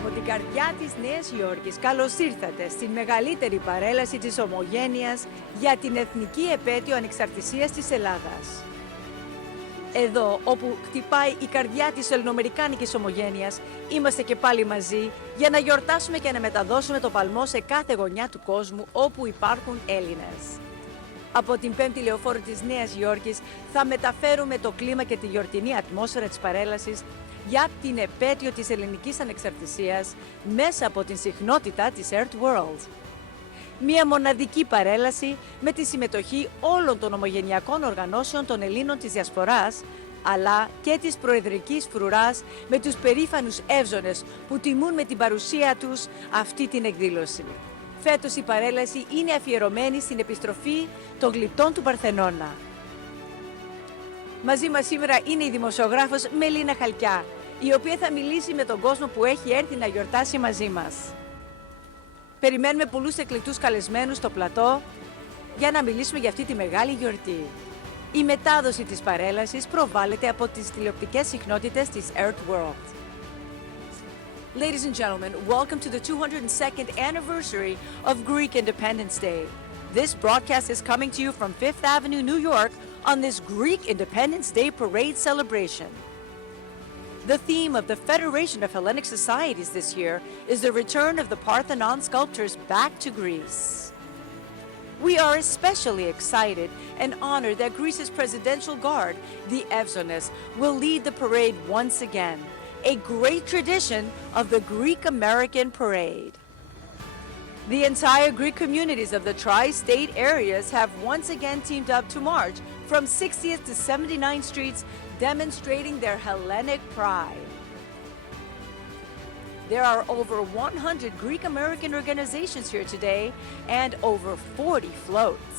Από την καρδιά της Νέας Υόρκης, καλώς ήρθατε στην μεγαλύτερη παρέλαση της ομογένειας για την εθνική επέτειο ανεξαρτησίας της Ελλάδας. Εδώ, όπου χτυπάει η καρδιά της ελληνοαμερικάνικης ομογένειας, είμαστε και πάλι μαζί για να γιορτάσουμε και να μεταδώσουμε το παλμό σε κάθε γωνιά του κόσμου όπου υπάρχουν Έλληνες. Από την 5η λεωφόρο της Νέας Υόρκης θα μεταφέρουμε το κλίμα και τη γιορτινή ατμόσφαιρα της παρέλασης για την επέτειο της ελληνικής ανεξαρτησίας μέσα από την συχνότητα της Earth World. Μία μοναδική παρέλαση με τη συμμετοχή όλων των ομογενειακών οργανώσεων των Ελλήνων της Διασποράς, αλλά και της προεδρικής φρουράς με τους περήφανους εύζωνες που τιμούν με την παρουσία τους αυτή την εκδήλωση. Φέτος η παρέλαση είναι αφιερωμένη στην επιστροφή των γλυπτών του Παρθενώνα. Μαζί μας σήμερα είναι η δημοσιογράφος Μελίνα Χαλκιά, η οποία θα μιλήσει με τον κόσμο που έχει έρθει να γιορτάσει μαζί μας. Περιμένουμε πολλούς εκλεκτούς καλεσμένους στο πλατό για να μιλήσουμε για αυτή τη μεγάλη γιορτή. Η μετάδοση της παρέλασης προβάλλεται από τις τηλεοπτικές συχνότητες της Earth World. Ladies and gentlemen, welcome to the 202nd anniversary of Greek Independence Day. This broadcast is coming to you from Fifth Avenue, New York, on this Greek Independence Day parade celebration. The theme of the Federation of Hellenic Societies this year is the return of the Parthenon sculptures back to Greece. We are especially excited and honored that Greece's presidential guard, the Evzones, will lead the parade once again, a great tradition of the Greek-American parade. The entire Greek communities of the tri-state areas have once again teamed up to march from 60th to 79th Streets, demonstrating their Hellenic pride. There are over 100 Greek-American organizations here today and over 40 floats.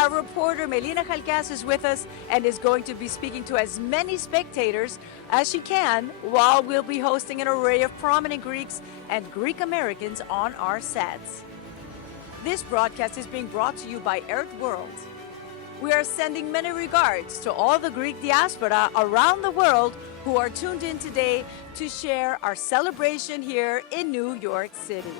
Our reporter Melina Chalkias is with us and is going to be speaking to as many spectators as she can while we'll be hosting an array of prominent Greeks and Greek Americans on our sets. This broadcast is being brought to you by Earth World. We are sending many regards to all the Greek diaspora around the world who are tuned in today to share our celebration here in New York City.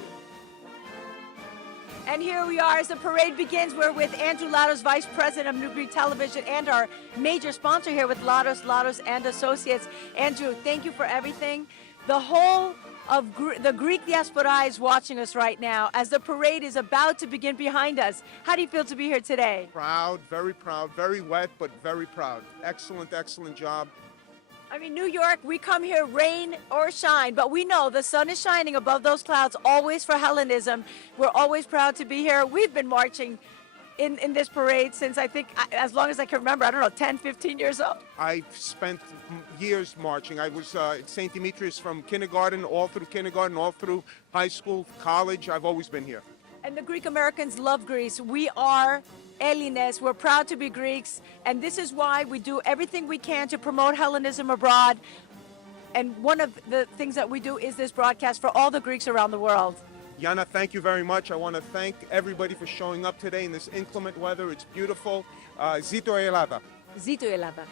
And here we are as the parade begins. We're with Andrew Lados, Vice President of New Greek Television, and our major sponsor here with Lados and Associates. Andrew, thank you for everything. The whole of the Greek diaspora is watching us right now as the parade is about to begin behind us. How do you feel to be here today? Proud, very wet, but very proud. Excellent job. I mean, New York, we come here rain or shine, but we know the sun is shining above those clouds, always for Hellenism. We're always proud to be here. We've been marching in this parade since, I think, as long as I can remember, I don't know, 10, 15 years old. I've spent years marching. I was at St. Demetrius from kindergarten, all through high school, college. I've always been here. And the Greek Americans love Greece. We are Hellenes. We're proud to be Greeks. And this is why we do everything we can to promote Hellenism abroad. And one of the things that we do is this broadcast for all the Greeks around the world. Yana, thank you very much. I want to thank everybody for showing up today in this inclement weather. It's beautiful. Zito Elada. Zito Ελλάδα.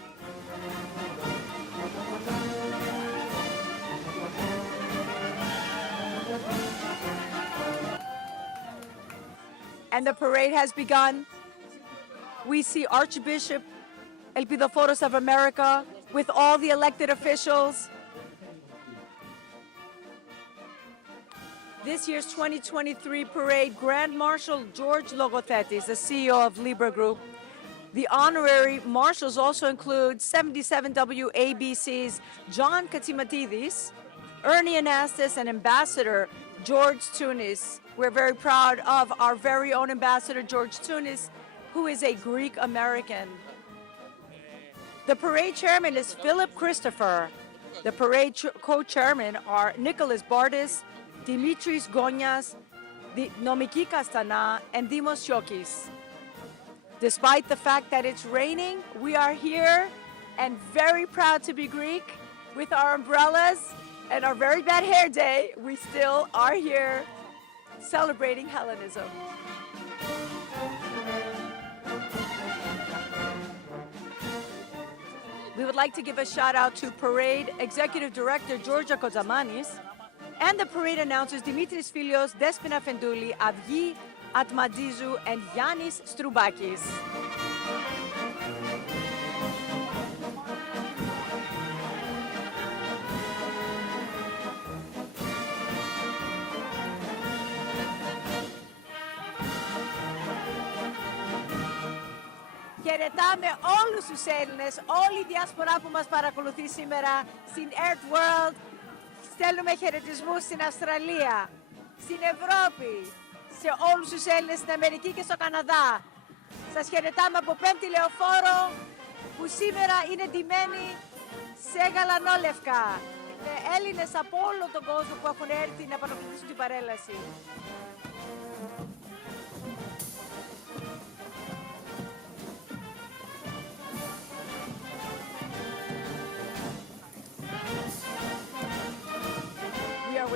And the parade has begun. We see Archbishop Elpidophoros of America with all the elected officials. This year's 2023 parade, Grand Marshal George Logothetis, the CEO of Libra Group. The honorary marshals also include 77 WABC's John Katsimatidis, Ernie Anastas, and Ambassador George Tunis. We're very proud of our very own Ambassador George Tunis, who is a Greek American. The parade chairman is Philip Christopher. The parade co-chairmen are Nicholas Bardis, Dimitris Gonias, Nomiki Kastana, and Dimos Siokis. Despite the fact that it's raining, we are here and very proud to be Greek with our umbrellas and our very bad hair day. We still are here celebrating Hellenism. We would like to give a shout out to Parade Executive Director Georgia Kozamanis And the parade announcers Dimitris Filios, Despina Fendouli, Avgi Atmadizou, and Yannis Stroubakis. Χαιρετάμε όλους τους Έλληνες, όλη η διάσπορα που μας παρακολουθεί σήμερα στην Earth World. Στέλνουμε χαιρετισμούς στην Αυστραλία, στην Ευρώπη, σε όλους τους Έλληνες στην Αμερική και στο Καναδά. Σας χαιρετάμε από 5η λεωφόρο που σήμερα είναι ντυμένοι σε γαλανόλευκα. Με Έλληνες από όλο τον κόσμο που έχουν έρθει να παρακολουθήσουν την παρέλαση.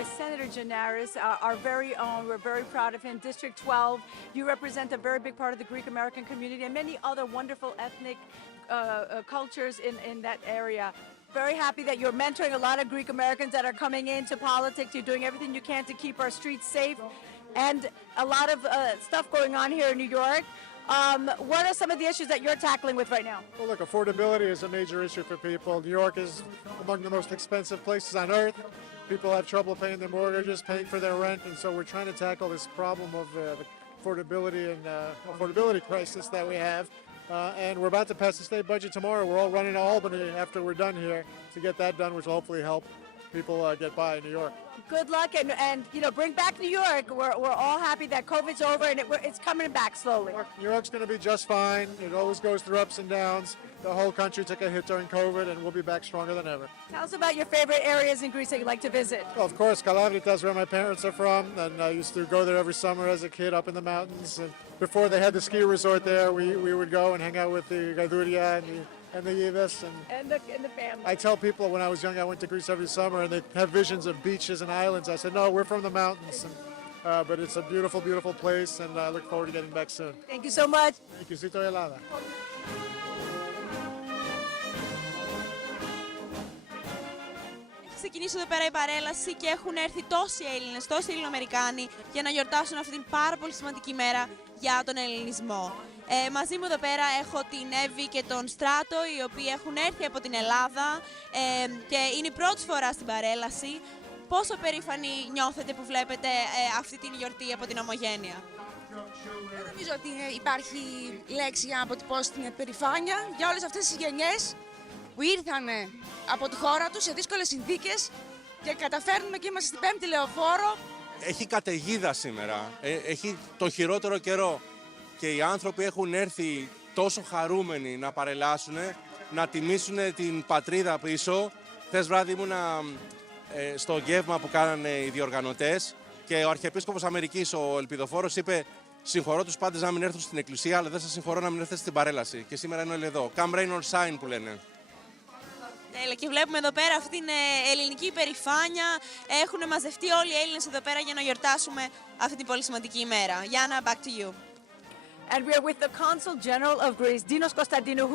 With Senator Gianaris, our very own. We're very proud of him. District 12, you represent a very big part of the Greek American community and many other wonderful ethnic cultures in that area. Very happy that you're mentoring a lot of Greek Americans that are coming into politics. You're doing everything you can to keep our streets safe and a lot of stuff going on here in New York. What are some of the issues that you're tackling with right now? Well, look, affordability is a major issue for people. New York is among the most expensive places on earth. People have trouble paying their mortgages, paying for their rent, and so we're trying to tackle this problem of the affordability crisis that we have. And we're about to pass the state budget tomorrow. We're all running to Albany after we're done here to get that done, which will hopefully help people get by in New York. Good luck and you know, bring back New York. We're all happy that COVID's over and it's coming back slowly. New York's going to be just fine. It always goes through ups and downs. The whole country took a hit during COVID and we'll be back stronger than ever. Tell us about your favorite areas in Greece that you'd like to visit. Well, of course, Kalavritas, where my parents are from, and I used to go there every summer as a kid up in the mountains. And before they had the ski resort there, we would go and hang out with the Gaiduria and the Yves. And the family. I tell people when I was young, I went to Greece every summer and they have visions of beaches and islands. I said, no, we're from the mountains. And, but it's a beautiful, beautiful place and I look forward to getting back soon. Thank you so much. Thank you. Sito Elada. Ξεκινήσει εδώ πέρα η παρέλαση και έχουν έρθει τόσοι Έλληνες, τόσοι Ελληνοαμερικάνοι για να γιορτάσουν αυτή την πάρα πολύ σημαντική μέρα για τον ελληνισμό. Μαζί μου εδώ πέρα έχω την Εύη και τον Στράτο, οι οποίοι έχουν έρθει από την Ελλάδα και είναι η πρώτη φορά στην παρέλαση. Πόσο περήφανοι νιώθετε που βλέπετε αυτή την γιορτή από την Ομογένεια? Δεν νομίζω ότι υπάρχει λέξη για να αποτυπώσει την περηφάνεια για όλες αυτές τις γενιές που ήρθαν από τη χώρα τους σε δύσκολες συνθήκες και καταφέρνουμε και είμαστε στην 5η λεωφόρο. Έχει καταιγίδα σήμερα, έχει το χειρότερο καιρό και οι άνθρωποι έχουν έρθει τόσο χαρούμενοι να παρελάσουν, να τιμήσουν την πατρίδα πίσω. Χθες βράδυ ήμουνα στο γεύμα που κάνανε οι διοργανωτές και ο Αρχιεπίσκοπος Αμερικής, ο Ελπιδοφόρος, είπε συγχωρώ τους πάντες να μην έρθουν στην εκκλησία, αλλά δεν σας συγχωρώ να μην έρθετε στην παρέλαση. Και σήμερα είναι όλοι εδώ. Come rain or shine που λένε. Τέλεια, και βλέπουμε εδώ πέρα αυτή την ελληνική υπερηφάνεια. Έχουν μαζευτεί όλοι οι Έλληνες εδώ πέρα για να γιορτάσουμε αυτή την πολύ σημαντική ημέρα. Γιάννα, back to you. And we are with the Consul General of Greece, Dinos Konstantinou,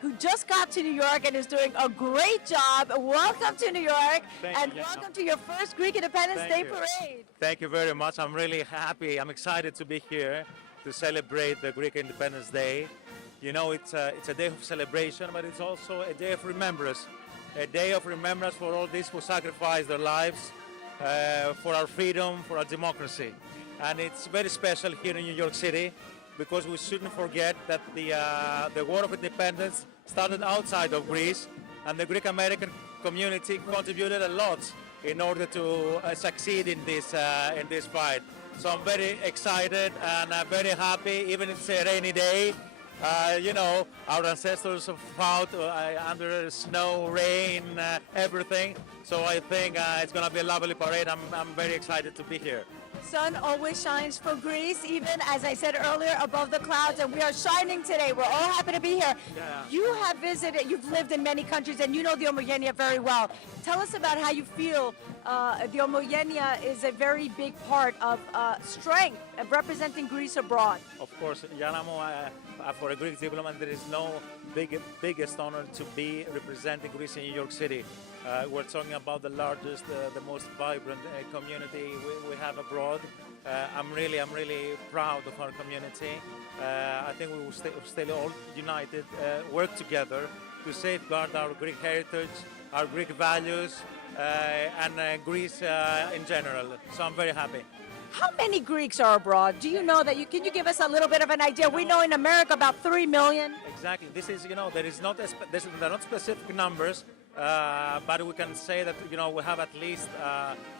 who just got to New York and is doing a great job. Welcome to New York and welcome to your first Greek Independence Day parade. Thank you very much. I'm really happy. I'm excited to be here to celebrate the Greek Independence Day. You know, it's a day of celebration, but it's also a day of remembrance. A day of remembrance for all these who sacrificed their lives for our freedom, for our democracy. And it's very special here in New York City because we shouldn't forget that the War of Independence started outside of Greece and the Greek American community contributed a lot in order to succeed in this fight. So I'm very excited and very happy, even if it's a rainy day. You know, our ancestors fought under snow, rain, everything. So I think it's going to be a lovely parade. I'm very excited to be here. Sun always shines for Greece, even as I said earlier, above the clouds, and we are shining today. We're all happy to be here. Yeah. You have visited, you've lived in many countries, and you know the Omogenia very well. Tell us about how you feel the Omogenia is a very big part of strength of representing Greece abroad. Of course, Γιάννα μου, for a Greek diplomat, there is no biggest honor to be representing Greece in New York City. We're talking about the largest, the most vibrant community we have abroad. I'm really proud of our community. I think we will stay all united, work together to safeguard our Greek heritage, our Greek values, and Greece in general. So I'm very happy. How many Greeks are abroad? Do you know that? Can you give us a little bit of an idea? We know in America about 3 million. Exactly. This is, there is not there are not specific numbers, but we can say that we have at least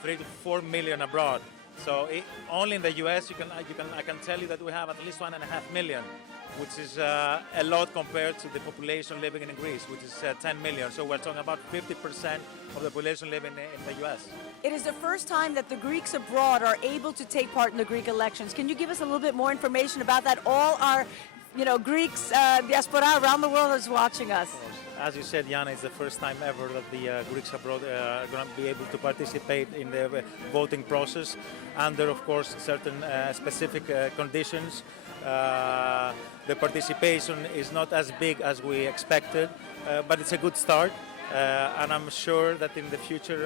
3 to 4 million abroad. So only in the U.S. I can tell you that we have at least 1.5 million, which is a lot compared to the population living in Greece, which is 10 million. So we're talking about 50% of the population living in the U.S. It is the first time that the Greeks abroad are able to take part in the Greek elections. Can you give us a little bit more information about that? All our, Greeks, diaspora around the world is watching us. As you said, Yana, it's the first time ever that the Greeks abroad are going to be able to participate in the voting process under, of course, certain specific conditions. The participation is not as big as we expected, but it's a good start. And I'm sure that in the future,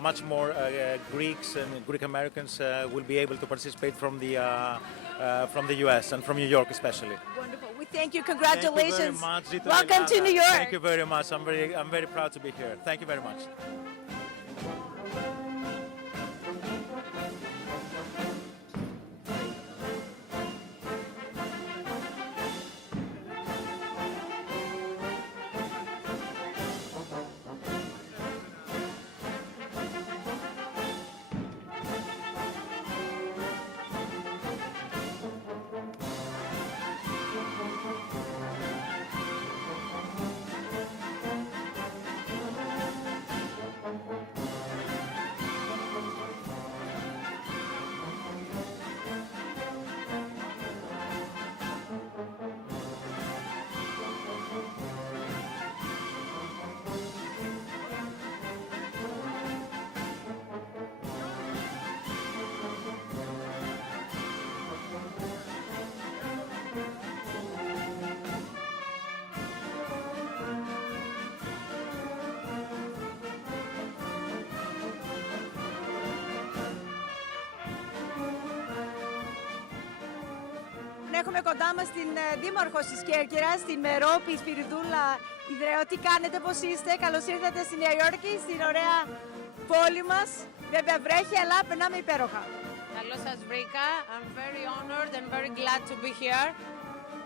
much more Greeks and Greek Americans will be able to participate from the U.S. and from New York especially. Wonderful. We thank you. Congratulations. Thank you very much, Zito. Welcome to New York. Thank you very much. I'm very proud to be here. Thank you very much. Έχουμε κοντά μας την δήμαρχο της Κέρκυρας, την Μερόπη Σπυριδούλα Ιδραιό. Τι κάνετε, πώς είστε? Καλώς ήρθατε στη Νέα Υόρκη, στην ωραία πόλη μας. Βέβαια βρέχει, αλλά περνάμε υπέροχα. Καλώς σας βρήκα. I'm very honored and very glad to be here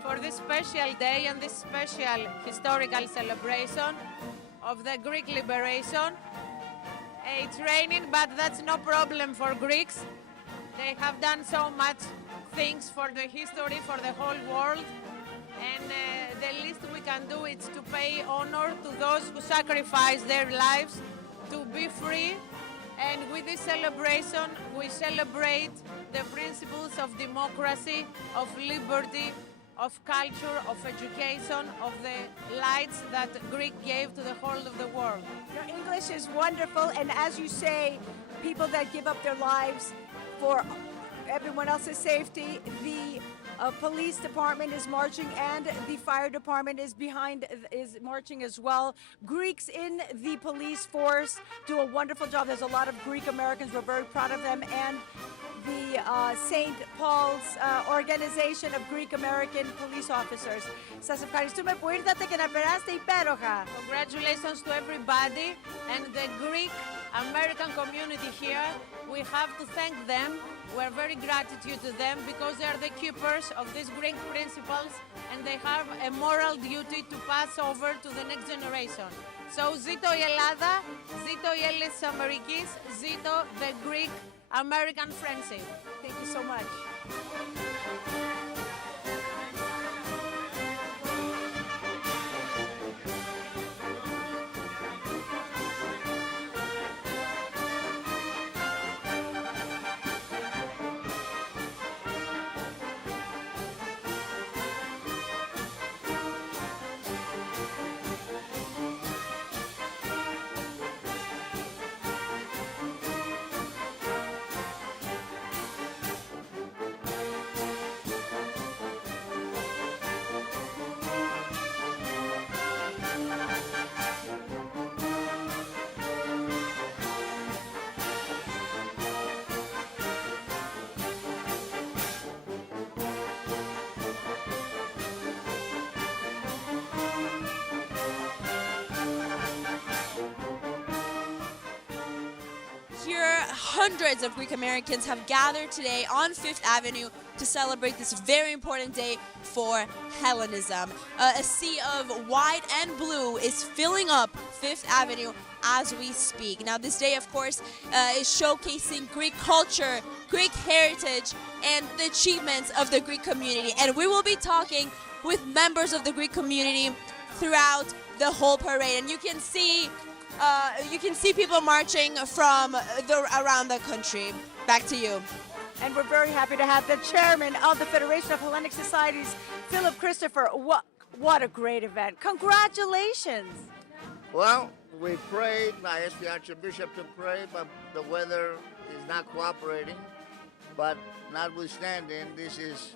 for this special day and this special historical celebration of the Greek liberation. It's raining, but that's no problem for Greeks. They have done so much things for the history, for the whole world, and the least we can do is to pay honor to those who sacrifice their lives to be free. And with this celebration, we celebrate the principles of democracy, of liberty, of culture, of education, of the lights that Greek gave to the whole of the world. Your English is wonderful, and as you say, people that give up their lives for everyone else's safety, the police department is marching and the fire department is marching as well. Greeks in the police force do a wonderful job. There's a lot of Greek Americans. We're very proud of them. And the St. Paul's organization of Greek American police officers. Σας ευχαριστούμε που ήρθατε και να περάσετε υπέροχα. Congratulations to everybody and the Greek American community here. We have to thank them. We're very gratitude to them because they are the keepers of these Greek principles and they have a moral duty to pass over to the next generation. So, ζήτω η Ελλάδα, ζήτω οι Έλληνες της Αμερικής, ζήτω the Greek American friendship. Thank you so much. hundreds of Greek Americans have gathered today on Fifth Avenue to celebrate this very important day for Hellenism. A sea of white and blue is filling up Fifth Avenue as we speak. Now, this day, of course, is showcasing Greek culture, Greek heritage, and the achievements of the Greek community. And we will be talking with members of the Greek community throughout the whole parade. And you can see people marching from around the country. Back to you. And we're very happy to have the chairman of the Federation of Hellenic Societies, Philip Christopher. What a great event. Congratulations. Well, we prayed. I asked the Archbishop to pray, but the weather is not cooperating. But notwithstanding, this is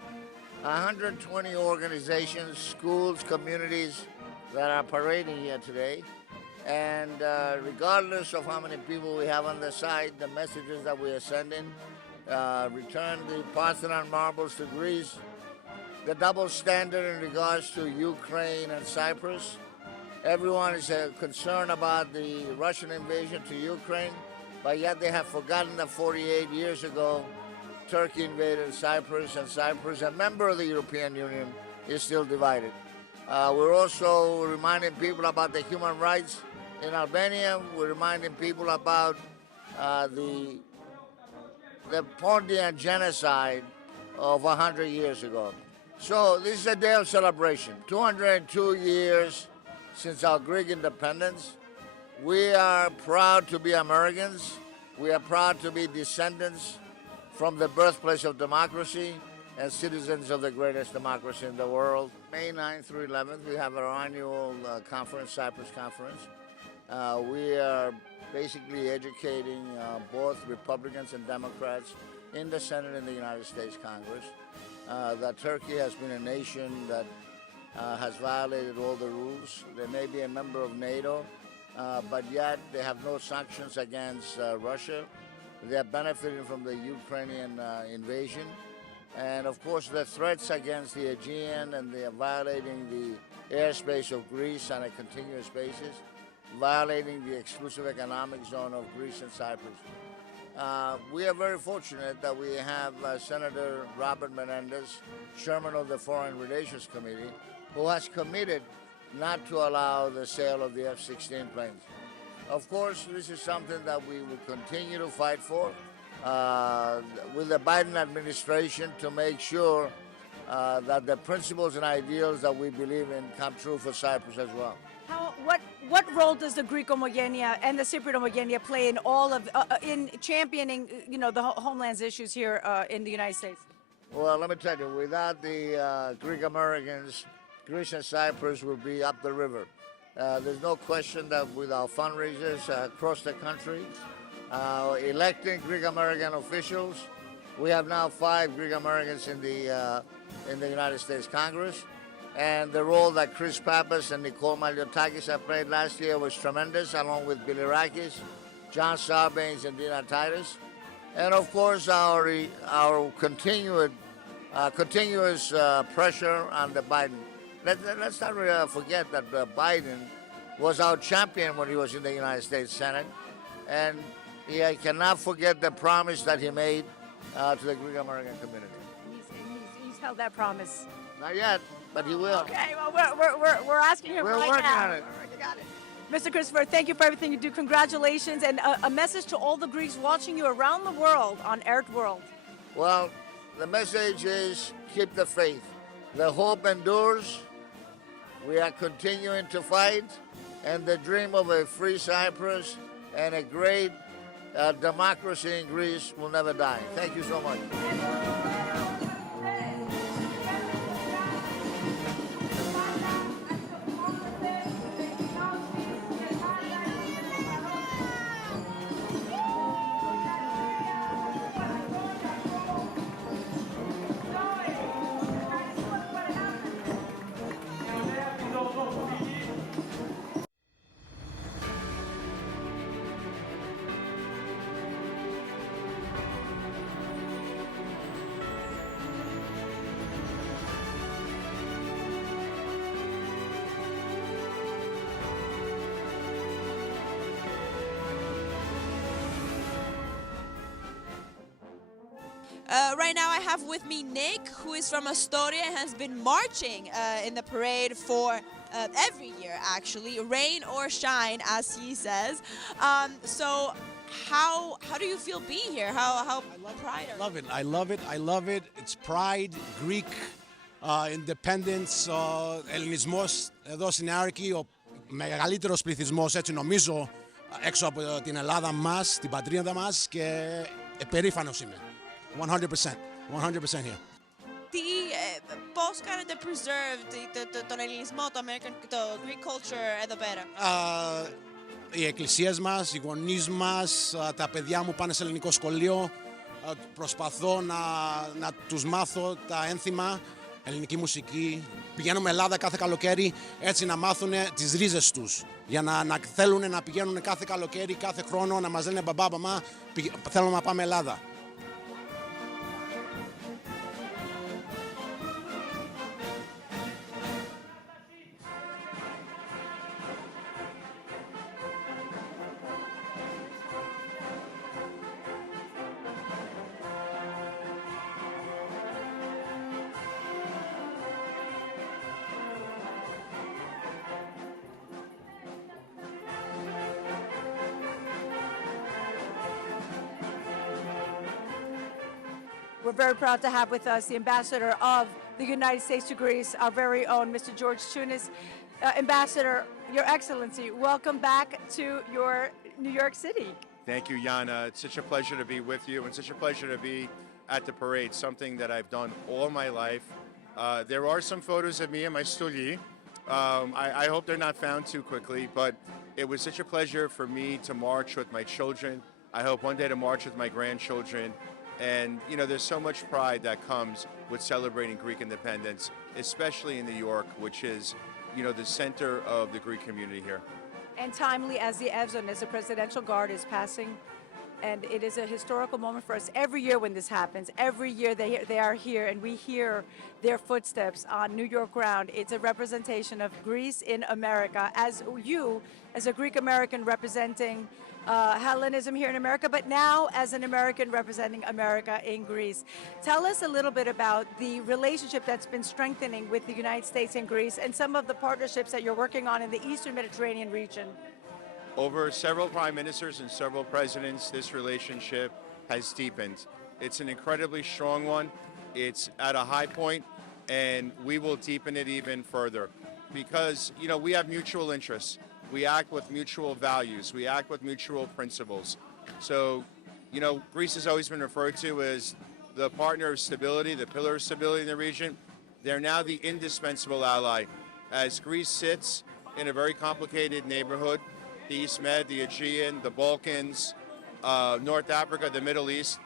120 organizations, schools, communities that are parading here today. And regardless of how many people we have on the site, the messages that we are sending, return the Parthenon marbles to Greece, the double standard in regards to Ukraine and Cyprus. Everyone is concerned about the Russian invasion to Ukraine, but yet they have forgotten that 48 years ago, Turkey invaded Cyprus, and Cyprus, a member of the European Union, is still divided. We're also reminding people about the human rights in Albania. We're reminding people about the Pontian genocide of 100 years ago. So this is a day of celebration. 202 years since our Greek independence. We are proud to be Americans. We are proud to be descendants from the birthplace of democracy and citizens of the greatest democracy in the world. May 9th through 11th, we have our annual conference, Cyprus Conference. We are basically educating both Republicans and Democrats in the Senate and the United States Congress that Turkey has been a nation that has violated all the rules. They may be a member of NATO, but yet they have no sanctions against Russia. They are benefiting from the Ukrainian invasion. And of course, the threats against the Aegean, and they are violating the airspace of Greece on a continuous basis, violating the exclusive economic zone of Greece and Cyprus. We are very fortunate that we have Senator Robert Menendez, chairman of the Foreign Relations Committee, who has committed not to allow the sale of the F-16 planes. Of course, this is something that we will continue to fight for with the Biden administration to make sure that the principles and ideals that we believe in come true for Cyprus as well. What role does the Greek Homogenia and the Cypriot Homogenia play in all of in championing, the homeland's issues here in the United States? Well, let me tell you, without the Greek Americans, Greece and Cyprus will be up the river. There's no question that with our fundraisers across the country, electing Greek American officials, we have now 5 Greek Americans in the United States Congress. And the role that Chris Pappas and Nicole Maliotakis have played last year was tremendous, along with Billy Rakis, John Sarbanes, and Dina Titus. And of course, our continuous pressure on the Biden. Let's not forget that Biden was our champion when he was in the United States Senate. And I cannot forget the promise that he made to the Greek American community. He's held that promise. Not yet, but he will. Okay, well, we're asking him We're right working now. on it. You got it. Mr. Christopher, thank you for everything you do. Congratulations, and a message to all the Greeks watching you around the world on Earth World. Well, the message is keep the faith. The hope endures. We are continuing to fight, and the dream of a free Cyprus and a great democracy in Greece will never die. Thank you so much. Right now I have with me Nick, who is from Astoria and has been marching in the parade for every year, actually, rain or shine, as he says. So how do you feel being here? How pride are you? I love it. It's pride, Greek independence, ελληνισμός εδώ στην Νέα Υόρκη, ο μεγαλύτερος πληθυσμός, έτσι νομίζω, έξω από την Ελλάδα μας, την πατρίδα μας, και περήφανος είμαι. 100% here. Πώς κάνετε preserve τον ελληνισμό, το Greek culture εδώ πέρα? Οι εκκλησίες μας, οι γονείς μας, τα παιδιά μου πάνε σε ελληνικό σχολείο. Προσπαθώ να τους μάθω τα ένθιμα, ελληνική μουσική. Πηγαίνουμε Ελλάδα κάθε καλοκαίρι, έτσι να μάθουν τις ρίζες τους. Για να θέλουν να πηγαίνουν κάθε καλοκαίρι, κάθε χρόνο, να μας λένε μπαμπά, μαμά, θέλουμε να πάμε Ελλάδα. We're very proud to have with us the ambassador of the United States to Greece, our very own Mr. George Tunis. Ambassador, Your Excellency, welcome back to your New York City. Thank you, Yana. It's such a pleasure to be with you and such a pleasure to be at the parade, something that I've done all my life. There are some photos of me and my stoli. I hope they're not found too quickly, but it was such a pleasure for me to march with my children. I hope one day to march with my grandchildren. And, you know, there's so much pride that comes with celebrating Greek independence, especially in New York, which is, you know, the center of the Greek community here. And timely as the Evzon, as the Presidential Guard is passing, and it is a historical moment for us. Every year when this happens, every year they are here and we hear their footsteps on New York ground. It's a representation of Greece in America, as you, as a Greek American representing Hellenism here in America, but now as an American representing America in Greece. Tell us a little bit about the relationship that's been strengthening with the United States and Greece and some of the partnerships that you're working on in the Eastern Mediterranean region. Over several prime ministers and several presidents, this relationship has deepened. It's an incredibly strong one. It's at a high point, and we will deepen it even further because, you know, we have mutual interests. We act with mutual values. We act with mutual principles. So, you know, Greece has always been referred to as the partner of stability, the pillar of stability in the region. They're now the indispensable ally. As Greece sits in a very complicated neighborhood, the East Med, the Aegean, the Balkans, North Africa, the Middle East,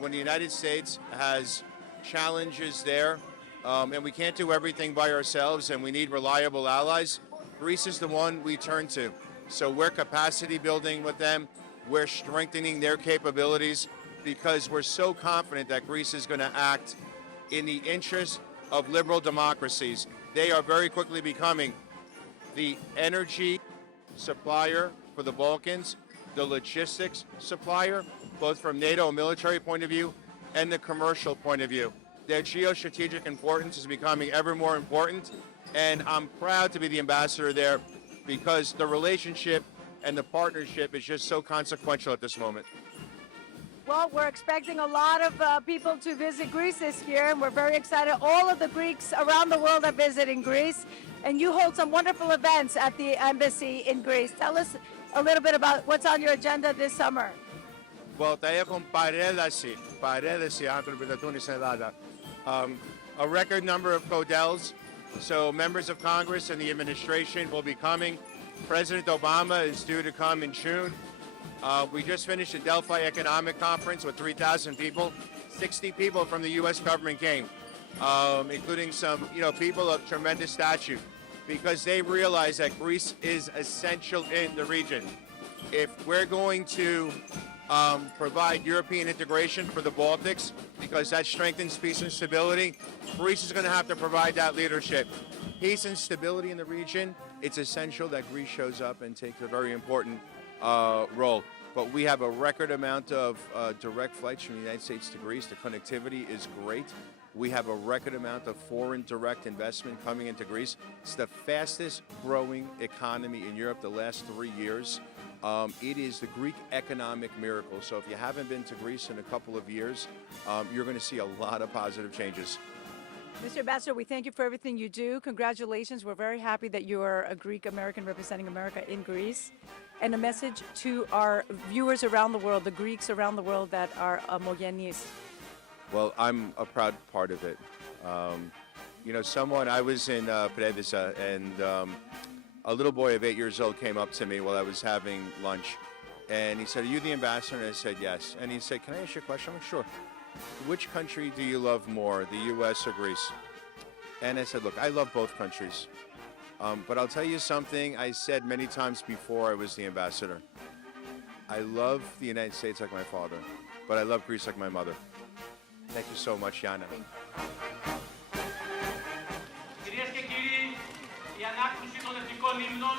when the United States has challenges there, and we can't do everything by ourselves and we need reliable allies, Greece is the one we turn to. So we're capacity building with them. We're strengthening their capabilities because we're so confident that Greece is going to act in the interest of liberal democracies. They are very quickly becoming the energy supplier for the Balkans, the logistics supplier, both from NATO military point of view and the commercial point of view. Their geostrategic importance is becoming ever more important. And I'm proud to be the ambassador there because the relationship and the partnership is just so consequential at this moment. Well, we're expecting a lot of people to visit Greece this year, and we're very excited. All of the Greeks around the world are visiting Greece, and you hold some wonderful events at the embassy in Greece. Tell us a little bit about what's on your agenda this summer. Well, θα έχουν παρέλαση άνθρωποι θα δουν στην Ελλάδα. A record number of codels. So members of Congress and the administration will be coming. President Obama is due to come in June. We just finished a Delphi Economic Conference with 3,000 people. 60 people from the U.S. government came, including some, you know, people of tremendous stature, because they realize that Greece is essential in the region. If we're going to provide European integration for the Baltics, because that strengthens peace and stability, Greece is going to have to provide that leadership. Peace and stability in the region, it's essential that Greece shows up and takes a very important role. But we have a record amount of direct flights from the United States to Greece. The connectivity is great. We have a record amount of foreign direct investment coming into Greece. It's the fastest growing economy in Europe the last 3 years. It is the Greek economic miracle. So if you haven't been to Greece in a couple of years, you're going to see a lot of positive changes. Mr. Ambassador, we thank you for everything you do. Congratulations. We're very happy that you are a Greek American representing America in Greece. And a message to our viewers around the world, the Greeks around the world that are homogeneous. Well, I'm a proud part of it. I was in Parέλasi, and a little boy of 8 years old came up to me while I was having lunch. And he said, "Are you the ambassador?" And I said, "Yes." And he said, "Can I ask you a question?" I'm like, "Sure. Which country do you love more, the U.S. or Greece?" And I said, "Look, I love both countries. But I'll tell you something I said many times before I was the ambassador. I love the United States like my father, but I love Greece like my mother." Thank you so much, Yana. Κυρίες και κύριοι, η ανάκρουση των εθνικών ύμνων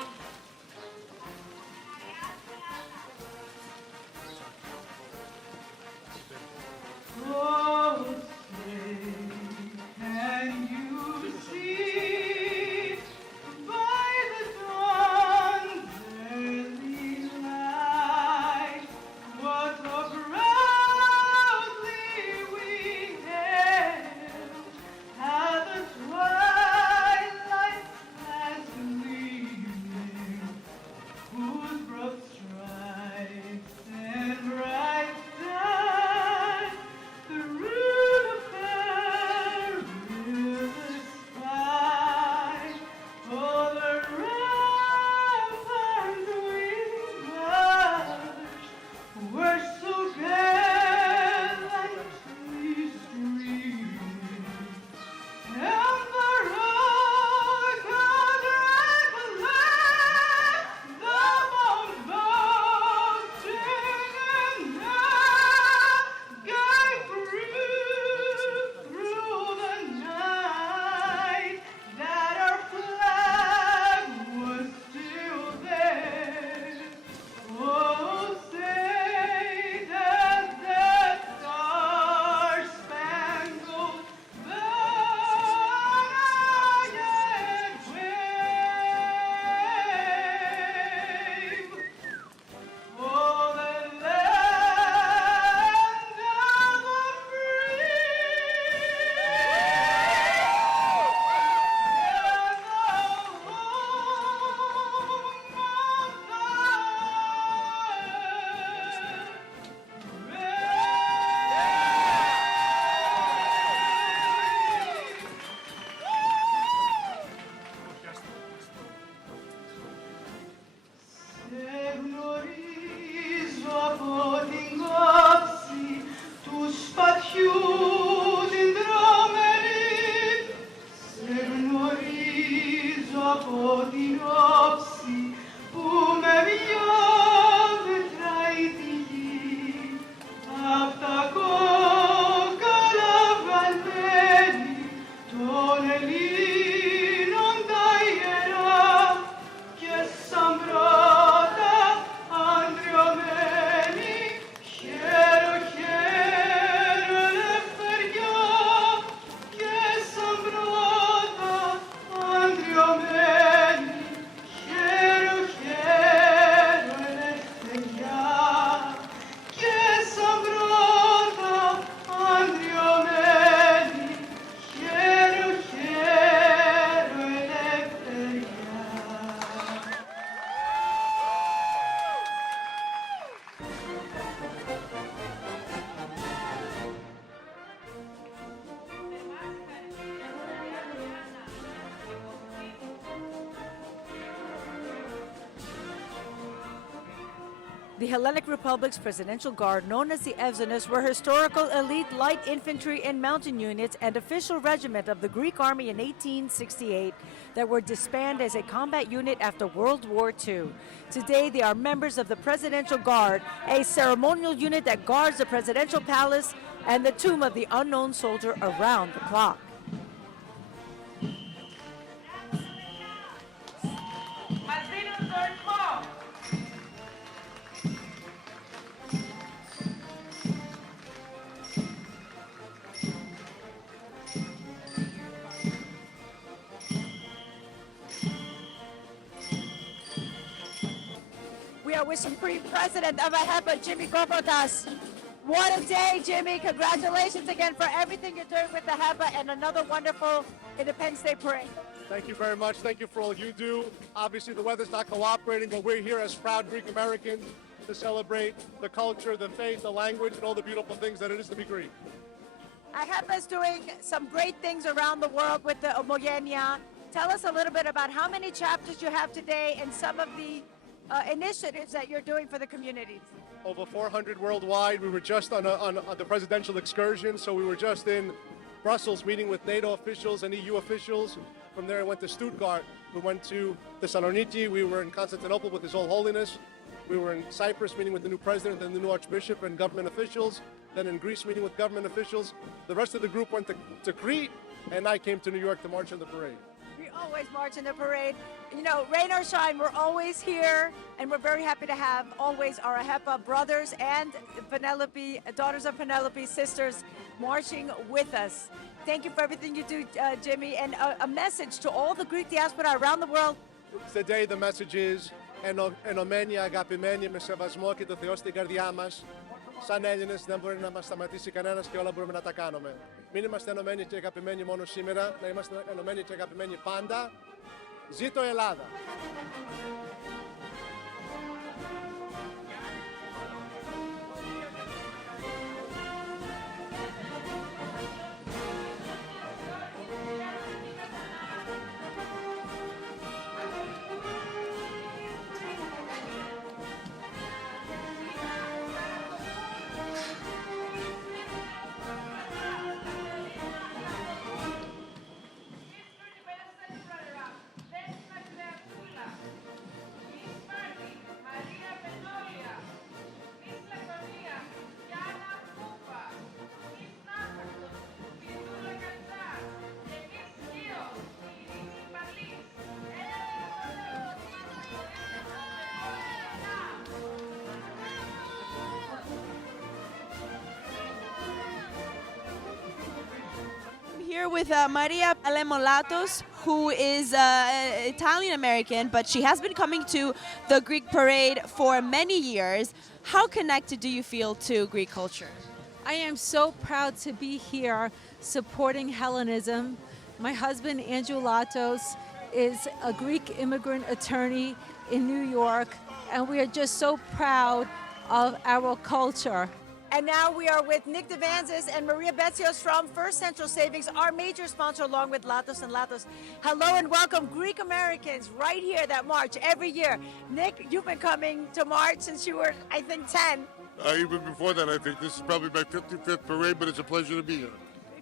The Hellenic Republic's Presidential Guard, known as the Evzenes, were historical elite light infantry and mountain units and official regiment of the Greek army in 1868 that were disbanded as a combat unit after World War II. Today, they are members of the Presidential Guard, a ceremonial unit that guards the presidential palace and the tomb of the unknown soldier around the clock. with Supreme President of AHEPA, Jimmy Gobodas. What a day, Jimmy. Congratulations again for everything you're doing with AHEPA and another wonderful Independence Day parade. Thank you very much. Thank you for all you do. Obviously, the weather's not cooperating, but we're here as proud Greek Americans to celebrate the culture, the faith, the language, and all the beautiful things that it is to be Greek. AHEPA is doing some great things around the world with the Homogenia. Tell us a little bit about how many chapters you have today and some of the initiatives that you're doing for the communities. Over 400 worldwide. We were just on the presidential excursion, so we were just in Brussels meeting with NATO officials and EU officials. From there, I went to Stuttgart. We went to Thessaloniki. We were in Constantinople with His Whole Holiness. We were in Cyprus meeting with the new president and the new archbishop and government officials. Then in Greece meeting with government officials. The rest of the group went to Crete, and I came to New York to march in the parade. We always march in the parade. You know, rain or shine, we're always here, and we're very happy to have always our AHEPA brothers and Penelope, daughters of Penelope, sisters, marching with us. Thank you for everything you do, Jimmy, and a message to all the Greek diaspora around the world. Today the message is ενωμένοι, αγαπημένοι, με σεβασμό και το Θεό στην καρδιά μας. Σαν Έλληνες δεν μπορεί να μας σταματήσει κανένας και όλα μπορούμε να τα κάνουμε. Μην είμαστε ενωμένοι και αγαπημένοι μόνο σήμερα, να είμαστε ενωμένοι και αγαπημένοι πάντα. Ζήτω Ελλάδα! Here with Maria Lemolatos, who is Italian American, but she has been coming to the Greek parade for many years. How connected do you feel to Greek culture? I am so proud to be here supporting Hellenism. My husband, Andrew Latos, is a Greek immigrant attorney in New York, and we are just so proud of our culture. And now we are with Nick Devanzis and Maria Betsios from First Central Savings, our major sponsor, along with Latos and Latos. Hello and welcome, Greek Americans, right here that march every year. Nick, you've been coming to march since you were, I think, 10. Even before that, I think. This is probably my 55th parade, but it's a pleasure to be here.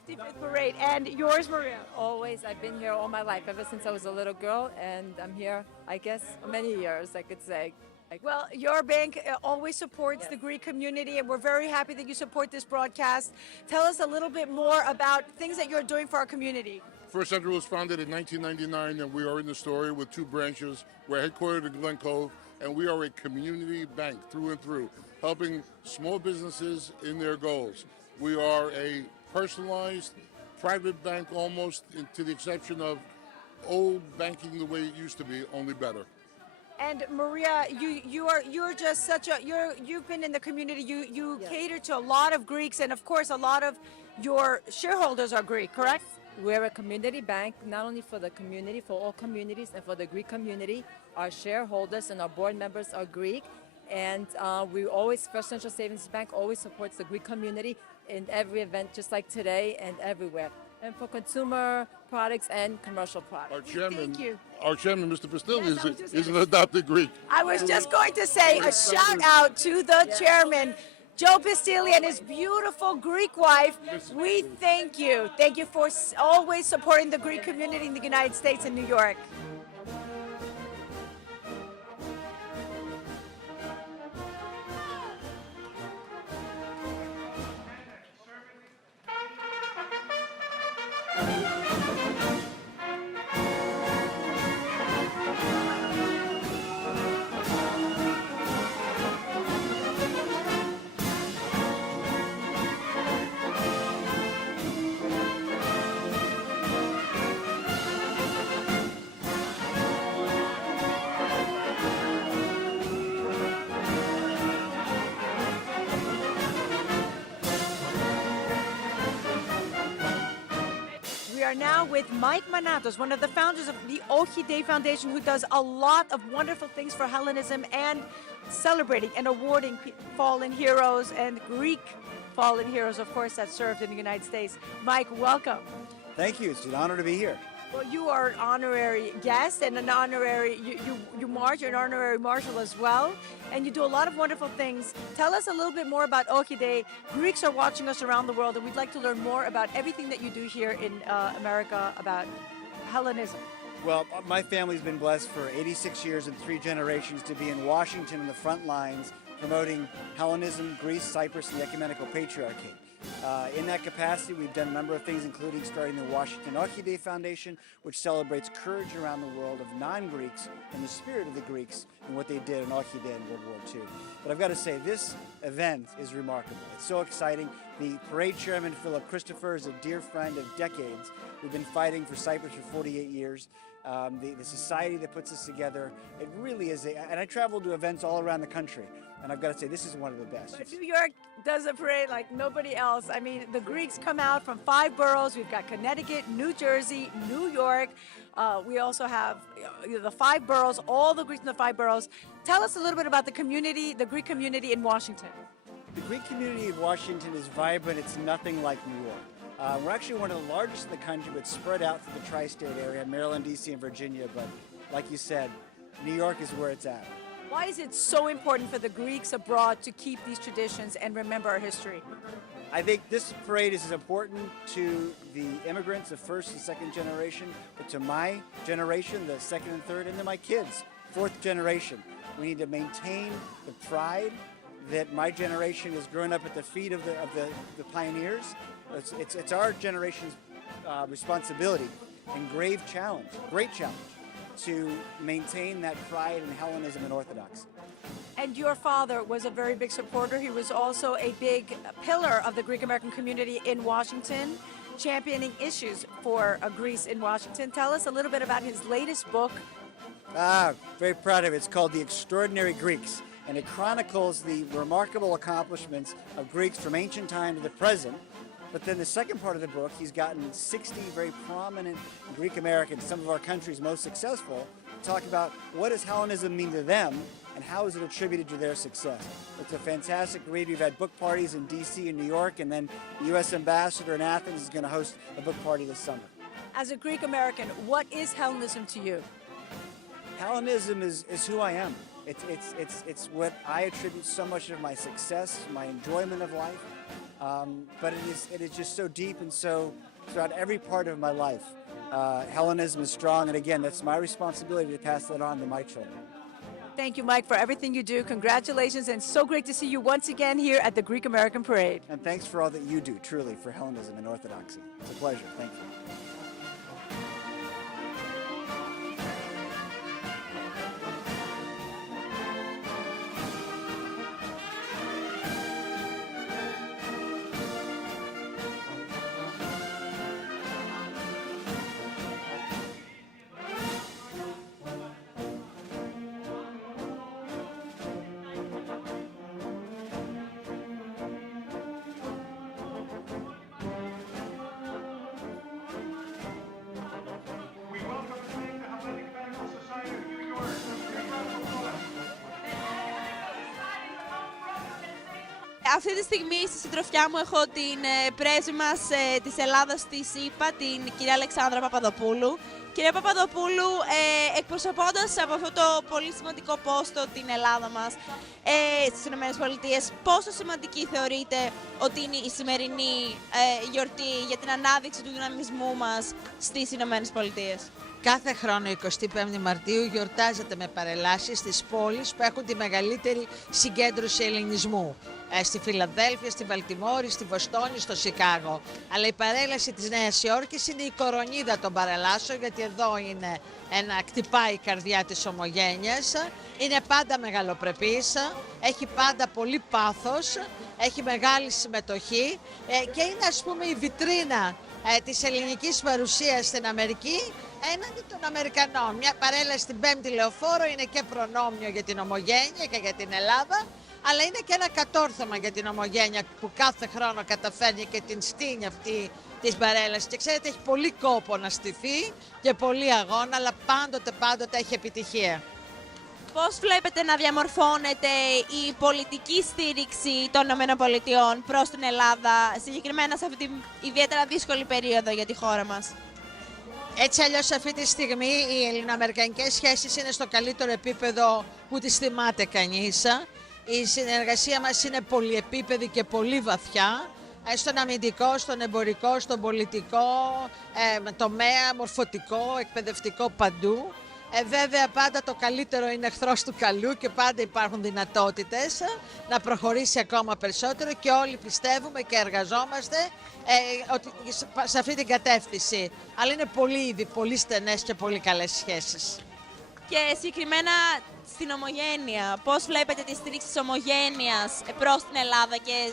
55th parade. And yours, Maria? Always. I've been here all my life, ever since I was a little girl, and I'm here, I guess, many years, I could say. Well, your bank always supports the Greek community, and we're very happy that you support this broadcast. Tell us a little bit more about things that you're doing for our community. First Central was founded in 1999, and we are in the story with 2 branches. We're headquartered in Glen Cove, and we are a community bank through and through, helping small businesses in their goals. We are a personalized private bank, almost to the exception of old banking the way it used to be, only better. And Maria, you're just such a you've been in the community. You cater to a lot of Greeks, and of course, a lot of your shareholders are Greek, correct? We're a community bank, not only for the community, for all communities, and for the Greek community. Our shareholders and our board members are Greek, and we always, First Central Savings Bank always supports the Greek community in every event, just like today and everywhere. And for consumer products and commercial products. Our chairman, Mr. Pastilli, is an adopted Greek. I was just going to say a shout out to the chairman, Joe Pastilli, and his beautiful Greek wife. We thank you. Thank you for always supporting the Greek community in the United States and New York. are now with Mike Manatos, one of the founders of the Orchidea Foundation, who does a lot of wonderful things for Hellenism and celebrating and awarding fallen heroes and Greek fallen heroes, of course, that served in the United States. Mike, welcome. Thank you. It's an honor to be here. Well, you are an honorary guest and an honorary, you march, you're an honorary marshal as well, and you do a lot of wonderful things. Tell us a little bit more about Orchidea. Greeks are watching us around the world, and we'd like to learn more about everything that you do here in America about Hellenism. Well, my family's been blessed for 86 years and 3 generations to be in Washington in the front lines promoting Hellenism, Greece, Cyprus, and the ecumenical patriarchy. In that capacity, we've done a number of things, including starting the Washington Orchidea Foundation, which celebrates courage around the world of non-Greeks and the spirit of the Greeks and what they did in Orchidea in World War II. But I've got to say, this event is remarkable. It's so exciting. The parade chairman, Philip Christopher, is a dear friend of decades. We've been fighting for Cyprus for 48 years. The society that puts us together, it really is, and I travel to events all around the country. And I've got to say, this is one of the best. But New York does a parade like nobody else. I mean, the Greeks come out from 5 boroughs. We've got Connecticut, New Jersey, New York. We also have the 5 boroughs, all the Greeks in the 5 boroughs. Tell us a little bit about the community, the Greek community in Washington. The Greek community of Washington is vibrant. It's nothing like New York. We're actually one of the largest in the country, but spread out through the tri-state area, Maryland, D.C., and Virginia. But like you said, New York is where it's at. Why is it so important for the Greeks abroad to keep these traditions and remember our history? I think this parade is as important to the immigrants of first and second generation, but to my generation, the second and third, and to my kids, 4th generation. We need to maintain the pride that my generation has grown up at the feet of the pioneers. It's our generation's responsibility and grave challenge, great challenge, to maintain that pride in Hellenism and Orthodoxy. And your father was a very big supporter. He was also a big pillar of the Greek American community in Washington, championing issues for Greece in Washington. Tell us a little bit about his latest book. Very proud of it. It's called The Extraordinary Greeks, and it chronicles the remarkable accomplishments of Greeks from ancient time to the present. But then the second part of the book, he's gotten 60 very prominent Greek Americans, some of our country's most successful, talk about what does Hellenism mean to them and how is it attributed to their success. It's a fantastic read. We've had book parties in D.C. and New York, and then the U.S. ambassador in Athens is going to host a book party this summer. As a Greek American, what is Hellenism to you? Hellenism is who I am. It's what I attribute so much of my success, my enjoyment of life. But it is just so deep and so throughout every part of my life. Hellenism is strong, and again, that's my responsibility to pass that on to my children. Thank you, Mike, for everything you do. Congratulations, and so great to see you once again here at the Greek American Parade. And thanks for all that you do, truly, for Hellenism and Orthodoxy. It's a pleasure. Thank you. Αυτή τη στιγμή στη συντροφιά μου έχω την πρέσβη μας της Ελλάδας στη ΣΥΠΑ, την κυρία Αλεξάνδρα Παπαδοπούλου. Κυρία Παπαδοπούλου, εκπροσωπώντας από αυτό το πολύ σημαντικό πόστο την Ελλάδα μας στις ΗΠΑ, πόσο σημαντική θεωρείτε ότι είναι η σημερινή γιορτή για την ανάδειξη του δυναμισμού μας στις ΗΠΑ? Κάθε χρόνο 25 Μαρτίου γιορτάζεται με παρελάσεις στις πόλεις που έχουν τη μεγαλύτερη συγκέντρωση ελληνισμού. Στη Φιλαδέλφια, στη Βαλτιμόρη, στη Βοστόνη, στο Σικάγο. Αλλά η παρέλαση της Νέας Υόρκης είναι η κορονίδα των παρελάσεων, γιατί εδώ είναι κτυπάει η καρδιά της ομογένειας. Είναι πάντα μεγαλοπρεπής, έχει πάντα πολύ πάθος, έχει μεγάλη συμμετοχή και είναι, ας πούμε, η βιτρίνα της ελληνικής παρουσίας στην Αμερική έναντι των Αμερικανών. Μια παρέλαση στην 5η λεωφόρο είναι και προνόμιο για την ομογένεια και για την Ελλάδα, αλλά είναι και ένα κατόρθωμα για την ομογένεια που κάθε χρόνο καταφέρνει και την στείνει αυτή της Παρέλασης. Και ξέρετε, έχει πολύ κόπο να στηθεί και πολύ αγώνα, αλλά πάντοτε έχει επιτυχία. Πώς βλέπετε να διαμορφώνεται η πολιτική στήριξη των ΗΠΑ προς την Ελλάδα, συγκεκριμένα σε αυτή την ιδιαίτερα δύσκολη περίοδο για τη χώρα μας? Έτσι αλλιώς αυτή τη στιγμή οι ελληνοαμερικανικές σχέσεις είναι στο καλύτερο επίπεδο που τις θυμάται κανείς. Η συνεργασία μας είναι πολυεπίπεδη και πολύ βαθιά, στον αμυντικό, στον εμπορικό, στον πολιτικό τομέα, μορφωτικό, εκπαιδευτικό, παντού. Βέβαια πάντα το καλύτερο είναι εχθρός του καλού και πάντα υπάρχουν δυνατότητες να προχωρήσει ακόμα περισσότερο και όλοι πιστεύουμε και εργαζόμαστε σε αυτή την κατεύθυνση. Αλλά είναι πολύ στενές και πολύ καλές σχέσεις. Και συγκεκριμένα στην ομογένεια, πώς βλέπετε τη στήριξη της ομογένειας προς την Ελλάδα και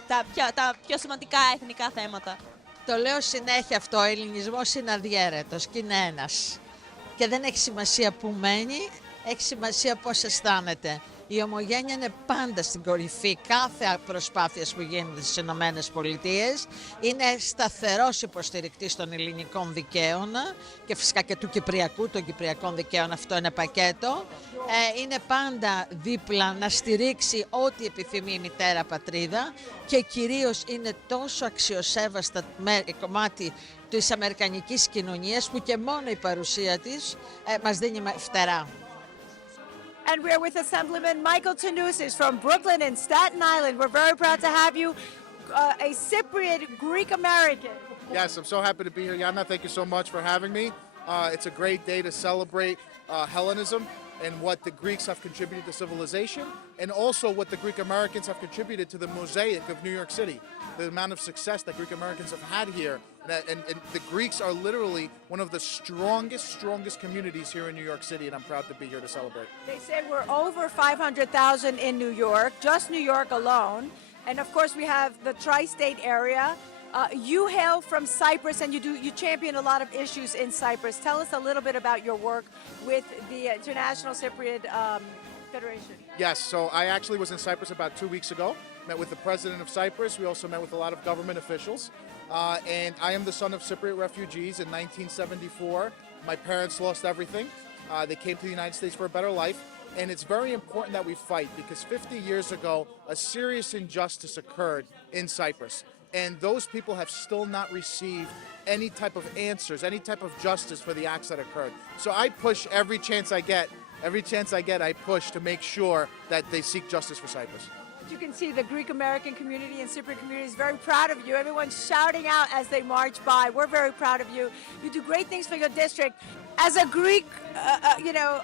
τα πιο σημαντικά εθνικά θέματα? Το λέω συνέχεια αυτό, ο ελληνισμός είναι αδιέρετος και είναι ένας. Και δεν έχει σημασία που μένει, έχει σημασία πώς αισθάνεται. Η ομογένεια είναι πάντα στην κορυφή κάθε προσπάθειας που γίνεται στις Ηνωμένες Πολιτείες. Είναι σταθερός υποστηρικτής των ελληνικών δικαίων και φυσικά και του Κυπριακού, των Κυπριακών δικαίων, αυτό είναι πακέτο. Είναι πάντα δίπλα να στηρίξει ό,τι επιθυμεί η μητέρα πατρίδα και κυρίως είναι τόσο αξιοσέβαστα κομμάτι της αμερικανικής κοινωνίας που και μόνο η παρουσία της μας δίνει φτερά. And we're with Assemblyman Michael Tannousis from Brooklyn and Staten Island. We're very proud to have you, a Cypriot Greek-American. Yes, I'm so happy to be here, Yana. Thank you so much for having me. It's a great day to celebrate Hellenism and what the Greeks have contributed to civilization, and also what the Greek Americans have contributed to the mosaic of New York City. The amount of success that Greek Americans have had here, and the Greeks are literally one of the strongest communities here in New York City, and I'm proud to be here to celebrate. They say we're over 500,000 in New York, just New York alone, and of course we have the tri-state area. You hail from Cyprus, and you champion a lot of issues in Cyprus. Tell us a little bit about your work with the International Cypriot Federation. Yes, so I actually was in Cyprus about 2 weeks ago, met with the president of Cyprus. We also met with a lot of government officials. And I am the son of Cypriot refugees. In 1974, my parents lost everything. They came to the United States for a better life. And it's very important that we fight because 50 years ago, a serious injustice occurred in Cyprus. And those people have still not received any type of answers, any type of justice for the acts that occurred. So I push every chance I get. Every chance I get, I push to make sure that they seek justice for Cyprus. You can see the Greek-American community and Cypriot community is very proud of you. Everyone's shouting out as they march by. We're very proud of you. You do great things for your district. As a Greek,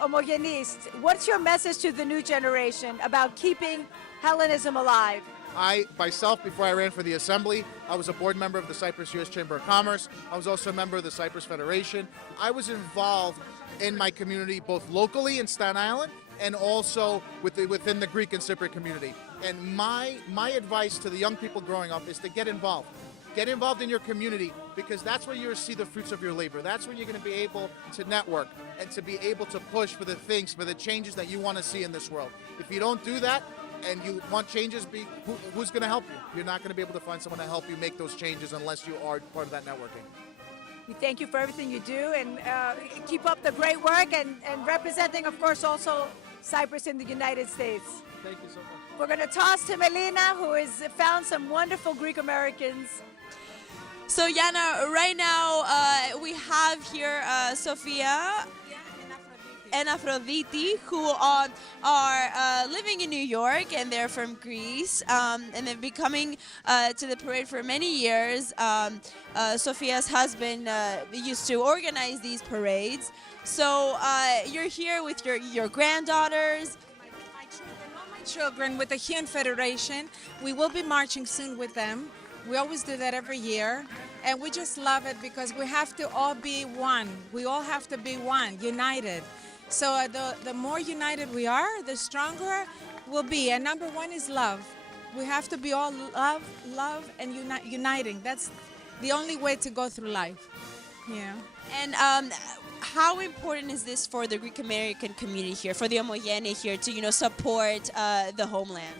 homogenist, what's your message to the new generation about keeping Hellenism alive? I, myself, before I ran for the Assembly, I was a board member of the Cyprus U.S. Chamber of Commerce. I was also a member of the Cyprus Federation. I was involved in my community both locally in Staten Island and also within the Greek and Cypriot community. And my advice to the young people growing up is to get involved. Get involved in your community because that's where you'll see the fruits of your labor. That's when you're going to be able to network and to be able to push for the things, for the changes that you want to see in this world. If you don't do that and you want changes, who's going to help you? You're not going to be able to find someone to help you make those changes unless you are part of that networking. We thank you for everything you do and keep up the great work and representing, of course, also Cyprus in the United States. Thank you so much. We're going to toss to Melina, who has found some wonderful Greek Americans. So Yana, right now we have here Sophia and Aphrodite, who are living in New York, and they're from Greece, and they've been coming to the parade for many years. Sophia's husband used to organize these parades. So you're here with your granddaughters. Children with the Heian Federation. We will be marching soon with them. We always do that every year, and we just love it because we have to all be one. We all have to be one, united. So the more united we are, the stronger we'll be. And number one is love. We have to be all love, and uniting. That's the only way to go through life. Yeah. And how important is this for the Greek American community here, for the homogeny here, to support the homeland?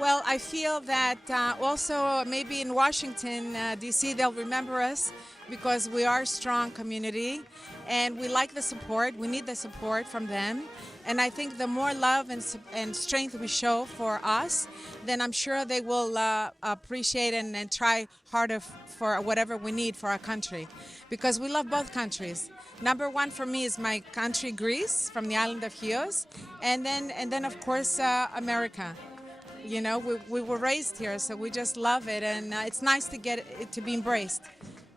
Well, I feel that also maybe in Washington, D.C., they'll remember us because we are a strong community and we like the support. We need the support from them. And I think the more love and strength we show for us, then I'm sure they will appreciate and try harder for whatever we need for our country. Because we love both countries. Number one for me is my country, Greece, from the island of Chios. And then of course, America. You know, we were raised here, so we just love it, and it's nice to get it to be embraced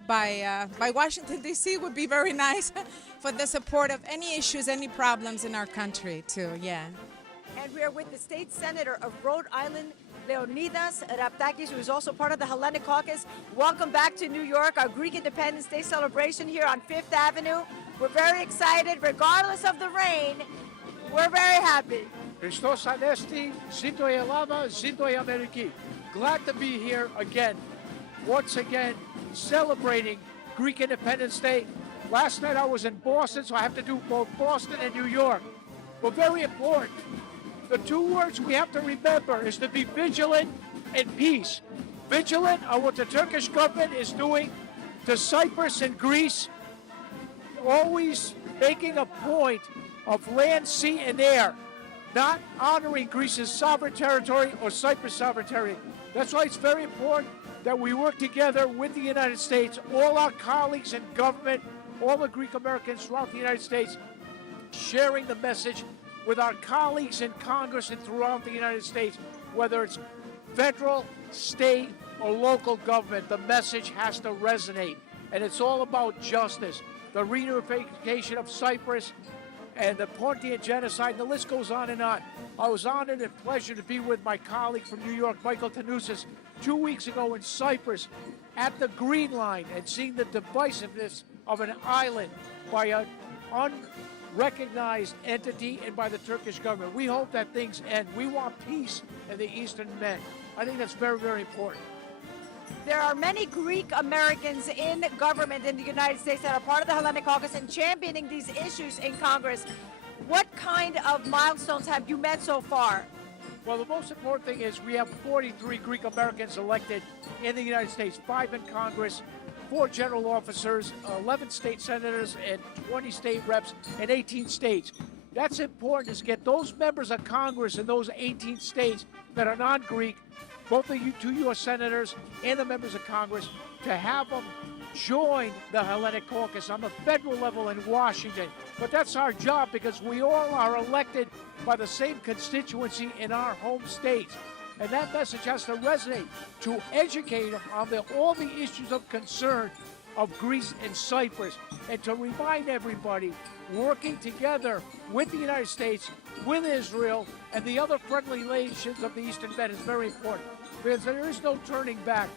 by Washington, D.C. would be very nice for the support of any issues, any problems in our country, too, yeah. And we are with the state senator of Rhode Island, Leonidas Raptakis, who is also part of the Hellenic Caucus. Welcome back to New York, our Greek Independence Day celebration here on Fifth Avenue. We're very excited, regardless of the rain. We're very happy. Χριστός Ανέστη, ζήτω η Ελλάδα, ζήτω η Αμερική. Glad to be here again, once again, celebrating Greek Independence Day. Last night I was in Boston, so I have to do both Boston and New York. But very important, the two words we have to remember is to be vigilant and peace. Vigilant on what the Turkish government is doing to Cyprus and Greece, always making a point of land, sea, and air, not honoring Greece's sovereign territory or Cyprus' sovereign territory. That's why it's very important that we work together with the United States, all our colleagues in government, all the Greek Americans throughout the United States, sharing the message with our colleagues in Congress and throughout the United States, whether it's federal, state, or local government, the message has to resonate. And it's all about justice, the reunification of Cyprus, and the Pontian genocide, the list goes on and on. I was honored and pleasure to be with my colleague from New York, Michael Tannousis, 2 weeks ago in Cyprus at the Green Line and seeing the divisiveness of an island by an unrecognized entity and by the Turkish government. We hope that things end. We want peace in the Eastern Med. I think that's very, very important. There are many Greek Americans in government in the United States that are part of the Hellenic Caucus and championing these issues in Congress. What kind of milestones have you met so far? Well, the most important thing is we have 43 Greek Americans elected in the United States, 5 in Congress, 4 general officers, 11 state senators, and 20 state reps in 18 states. That's important, is get those members of Congress in those 18 states that are non-Greek, both the 2 U.S. senators and the members of Congress, to have them join the Hellenic Caucus on the federal level in Washington. But that's our job because we all are elected by the same constituency in our home states. And that message has to resonate to educate them on all the issues of concern of Greece and Cyprus, and to remind everybody working together with the United States, with Israel, and the other friendly nations of the Eastern Med is very important, because there is no turning back.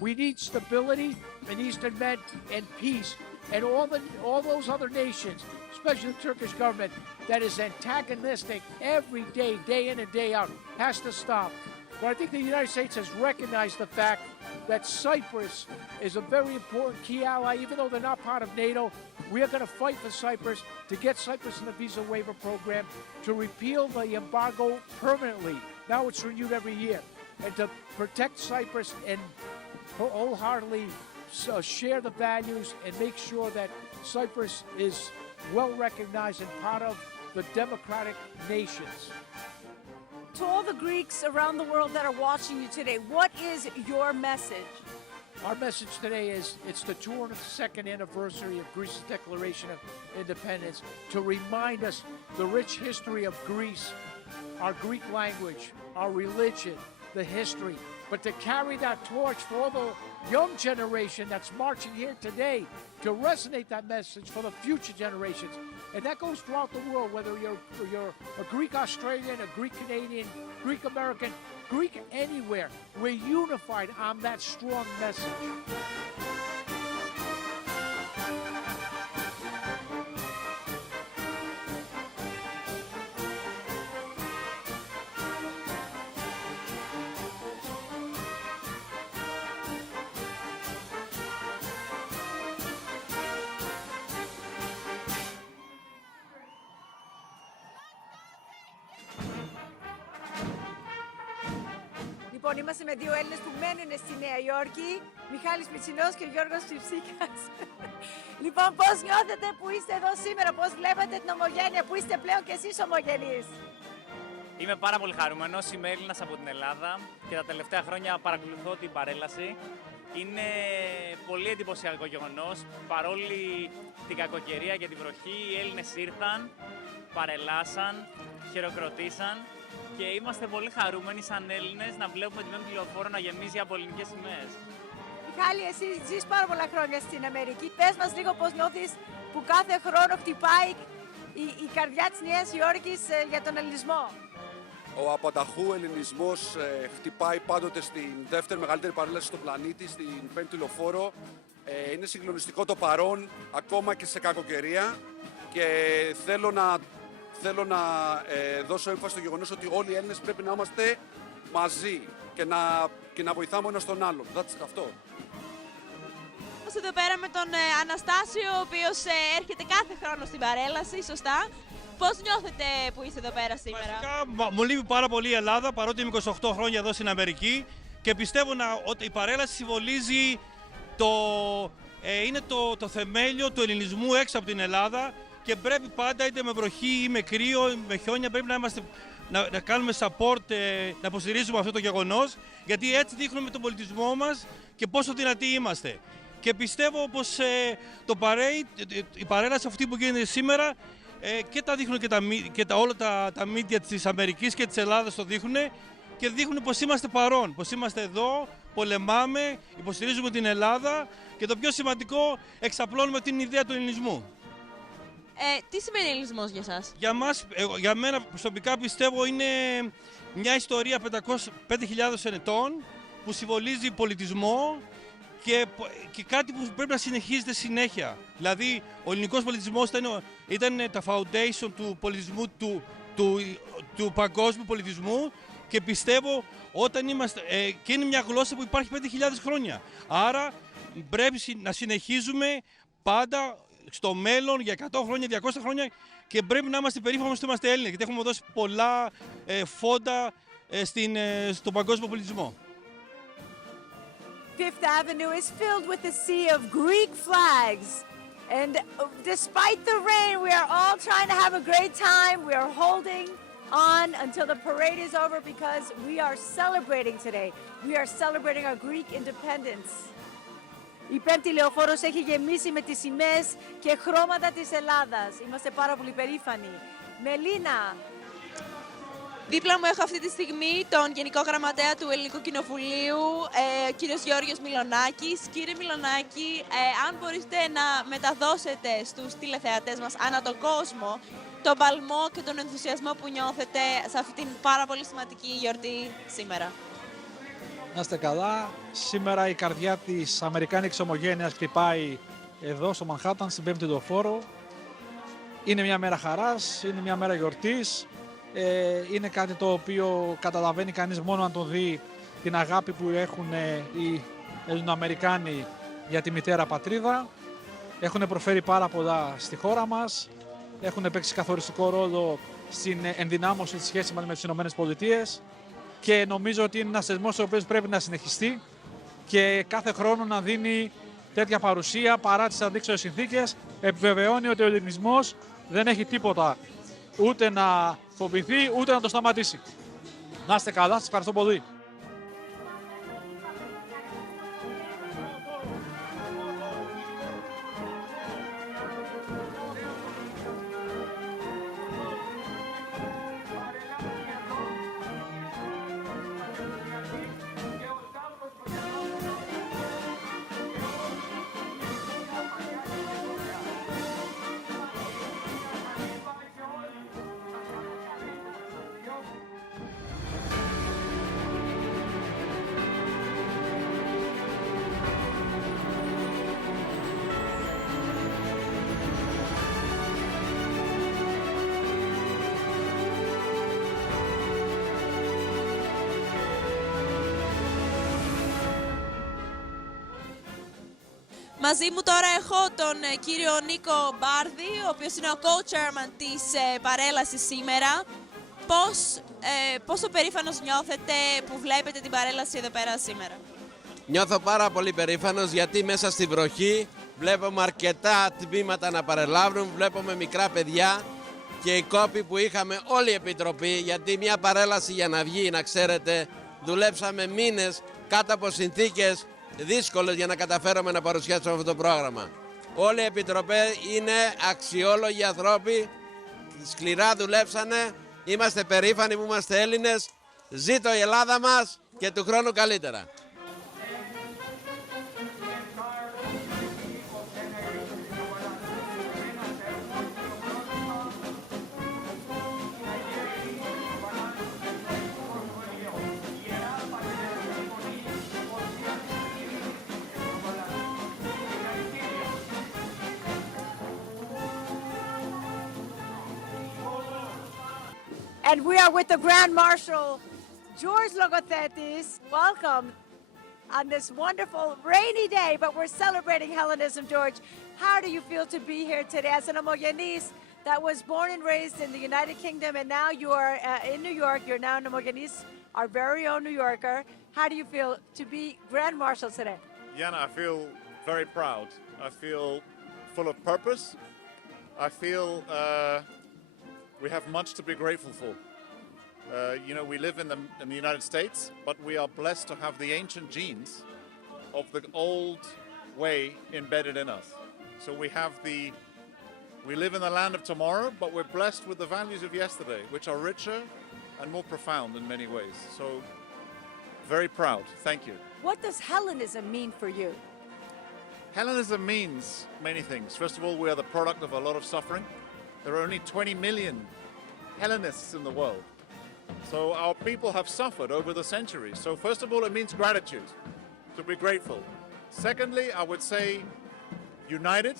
We need stability in Eastern Med and peace, and all those other nations, especially the Turkish government, that is antagonistic every day, day in and day out, has to stop. But I think the United States has recognized the fact that Cyprus is a very important key ally. Even though they're not part of NATO, we are going to fight for Cyprus, to get Cyprus in the visa waiver program, to repeal the embargo permanently. Now it's renewed every year. And to protect Cyprus and wholeheartedly share the values and make sure that Cyprus is well recognized and part of the democratic nations. To all the Greeks around the world that are watching you today, what is your message? Our message today is it's the 202nd anniversary of Greece's Declaration of Independence, to remind us the rich history of Greece, our Greek language, our religion, the history, but to carry that torch for all the young generation that's marching here today, to resonate that message for the future generations. And that goes throughout the world, whether you're a Greek Australian, a Greek Canadian, Greek American, Greek anywhere. We're unified on that strong message. Λοιπόν, είμαστε με δύο Έλληνες που μένουν στη Νέα Υόρκη, Μιχάλης Πιτσινός και Γιώργος Ψιψίκας. Λοιπόν, πώς νιώθετε που είστε εδώ σήμερα, πώς βλέπετε την ομογένεια, που είστε πλέον κι εσείς ομογενείς? Είμαι πάρα πολύ χαρούμενος, είμαι Έλληνας από την Ελλάδα και τα τελευταία χρόνια παρακολουθώ την παρέλαση. Είναι πολύ εντυπωσιακό γεγονός, παρόλη την κακοκαιρία και την βροχή, οι Έλληνες ήρθαν, παρελάσαν, χειροκροτήσαν και είμαστε πολύ χαρούμενοι σαν Έλληνες να βλέπουμε την πέμπτη λεωφόρο να γεμίζει από ελληνικές σημαίες. Μιχάλη, εσύ ζεις πάρα πολλά χρόνια στην Αμερική. Πες μας λίγο πώς νιώθεις που κάθε χρόνο χτυπάει η καρδιά της Νέας Υόρκης για τον ελληνισμό. Ο απαταχού ελληνισμός χτυπάει πάντοτε στην δεύτερη μεγαλύτερη παρέλαση στον πλανήτη, στην πέμπτη λεωφόρο. Είναι συγκλονιστικό το παρόν, ακόμα και σε κακοκαιρία. Και θέλω να δώσω έμφαση στο γεγονός ότι όλοι οι Έλληνες πρέπει να είμαστε μαζί και να βοηθάμε ο ένας τον άλλον. Αυτό. Είμαστε εδώ πέρα με τον Αναστάσιο, ο οποίος έρχεται κάθε χρόνο στην παρέλαση, σωστά. Πώς νιώθετε που είστε εδώ πέρα σήμερα? Βασικά, μου λείπει πάρα πολύ η Ελλάδα, παρότι είμαι 28 χρόνια εδώ στην Αμερική και πιστεύω ότι η παρέλαση συμβολίζει είναι το θεμέλιο του ελληνισμού έξω από την Ελλάδα και πρέπει πάντα, είτε με βροχή ή με κρύο ή με χιόνια, πρέπει να κάνουμε support, να υποστηρίζουμε αυτό το γεγονός, γιατί έτσι δείχνουμε τον πολιτισμό μας και πόσο δυνατοί είμαστε. Και πιστεύω πως η παρέλαση αυτή που γίνεται σήμερα και τα δείχνουν και όλα τα media της Αμερικής και της Ελλάδας το δείχνουν και δείχνουν πως είμαστε παρόν, πως είμαστε εδώ, πολεμάμε, υποστηρίζουμε την Ελλάδα και το πιο σημαντικό, εξαπλώνουμε την ιδέα του ελληνισμού. Τι σημαίνει ελληνισμός για εσάς? Για μένα προσωπικά πιστεύω είναι μια ιστορία 5.000 ετών που συμβολίζει πολιτισμό και κάτι που πρέπει να συνεχίζεται συνέχεια. Δηλαδή, ο ελληνικός πολιτισμός ήταν τα foundation του πολιτισμού, του παγκόσμιου πολιτισμού και πιστεύω όταν είμαστε, και είναι μια γλώσσα που υπάρχει 5.000 χρόνια. Άρα πρέπει να συνεχίζουμε πάντα στο μέλλον για 100 χρόνια, 200 χρόνια και πρέπει να είμαστε περήφανοι ότι είμαστε Έλληνες, γιατί έχουμε δώσει πολλά φόντα στον παγκόσμιο πολιτισμό. Fifth Avenue is filled with a sea of Greek flags. And despite the rain, we are all trying to have a great time. We are holding on until the parade is over because we are celebrating today. We are celebrating our Greek independence. Η πέμπτη λεωφόρος έχει γεμίσει με τις σημαίες και χρώματα της Ελλάδας. Είμαστε πάρα πολύ περήφανοι. Μελίνα. Δίπλα μου έχω αυτή τη στιγμή τον Γενικό Γραμματέα του Ελληνικού Κοινοβουλίου, κύριος Γιώργος Μιλονάκης. Κύριε Μιλονάκη, αν μπορείτε να μεταδώσετε στους τηλεθεατές μας ανά τον κόσμο τον παλμό και τον ενθουσιασμό που νιώθετε σε αυτή την πάρα πολύ σημαντική γιορτή σήμερα. Να είστε καλά. Σήμερα η καρδιά της αμερικάνικης ομογένειας χτυπάει εδώ στο Μανχάταν, στην πέμπτη λεωφόρο. Είναι μια μέρα χαράς, είναι μια μέρα γιορτής. Είναι κάτι το οποίο καταλαβαίνει κανείς μόνο αν τον δει την αγάπη που έχουν οι Ελληνοαμερικάνοι για τη μητέρα πατρίδα. Έχουν προσφέρει πάρα πολλά στη χώρα μας. Έχουν παίξει καθοριστικό ρόλο στην ενδυνάμωση της σχέσης μας με τις ΗΠΑ και νομίζω ότι είναι ένας θεσμός ο οποίος πρέπει να συνεχιστεί και κάθε χρόνο να δίνει τέτοια παρουσία παρά τις αδίξωες συνθήκες. Επιβεβαιώνει ότι ο ελληνισμός δεν έχει τίποτα ούτε να φοβηθεί ούτε να το σταματήσει. Να είστε καλά, σας ευχαριστώ πολύ. Μαζί μου τώρα έχω τον κύριο Νίκο Μπάρδη, ο οποίος είναι ο co-chairman της παρέλασης σήμερα. πόσο περήφανος νιώθετε που βλέπετε την παρέλαση εδώ πέρα σήμερα? Νιώθω πάρα πολύ περήφανος γιατί μέσα στη βροχή βλέπουμε αρκετά τμήματα να παρελάβουν, βλέπουμε μικρά παιδιά και οι κόποι που είχαμε όλη η Επιτροπή, γιατί μια παρέλαση για να βγει, να ξέρετε, δουλέψαμε μήνες κάτω από συνθήκες δύσκολες για να καταφέρουμε να παρουσιάσουμε αυτό το πρόγραμμα. Όλη η Επιτροπή είναι αξιόλογοι ανθρώποι, σκληρά δουλέψανε, είμαστε περήφανοι που είμαστε Έλληνες, ζήτω η Ελλάδα μας και του χρόνου καλύτερα. And we are with the Grand Marshal, George Logothetis. Welcome on this wonderful rainy day, but we're celebrating Hellenism, George. How do you feel to be here today as an homogenes that was born and raised in the United Kingdom, and now you are in New York? You're now an homogenes, our very own New Yorker. How do you feel to be Grand Marshal today? Jana, I feel very proud. I feel full of purpose. I feel we have much to be grateful for. You know, we live in the United States, but we are blessed to have the ancient genes of the old way embedded in us. So we live in the land of tomorrow, but we're blessed with the values of yesterday, which are richer and more profound in many ways. So, very proud. Thank you. What does Hellenism mean for you? Hellenism means many things. First of all, we are the product of a lot of suffering. There are only 20 million Hellenists in the world. So our people have suffered over the centuries. So first of all, it means gratitude, to be grateful. Secondly, I would say united.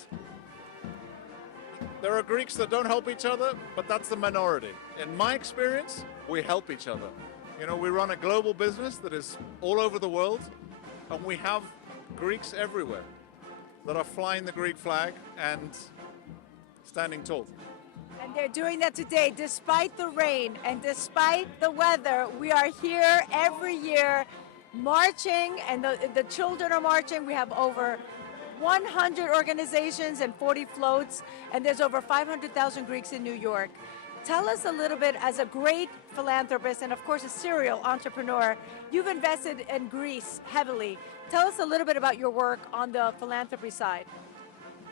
There are Greeks that don't help each other, but that's the minority. In my experience, we help each other. You know, we run a global business that is all over the world, and we have Greeks everywhere that are flying the Greek flag and standing tall. And they're doing that today, despite the rain and despite the weather. We are here every year marching, and the children are marching. We have over 100 organizations and 40 floats, and there's over 500,000 Greeks in New York. Tell us a little bit, as a great philanthropist and of course a serial entrepreneur, you've invested in Greece heavily. Tell us a little bit about your work on the philanthropy side.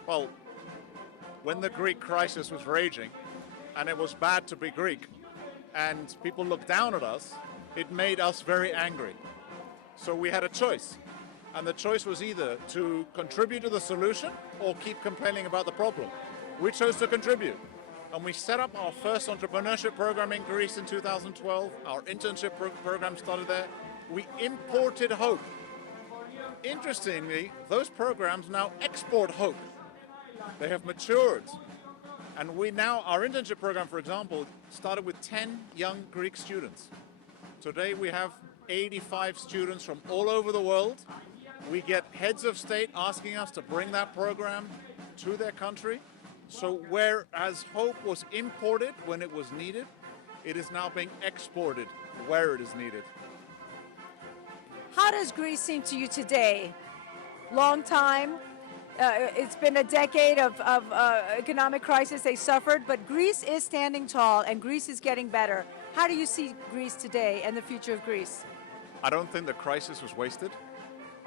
Well, when the Greek crisis was raging, and it was bad to be Greek, and people looked down at us, it made us very angry. So we had a choice, and the choice was either to contribute to the solution or keep complaining about the problem. We chose to contribute, and we set up our first entrepreneurship program in Greece in 2012. Our internship program started there. We imported hope. Interestingly, those programs now export hope. They have matured. And our internship program, for example, started with 10 young Greek students. Today we have 85 students from all over the world. We get heads of state asking us to bring that program to their country. So whereas hope was imported when it was needed, it is now being exported where it is needed. How does Greece seem to you today? Long time. It's been a decade of economic crisis they suffered, but Greece is standing tall and Greece is getting better. How do you see Greece today and the future of Greece? I don't think the crisis was wasted.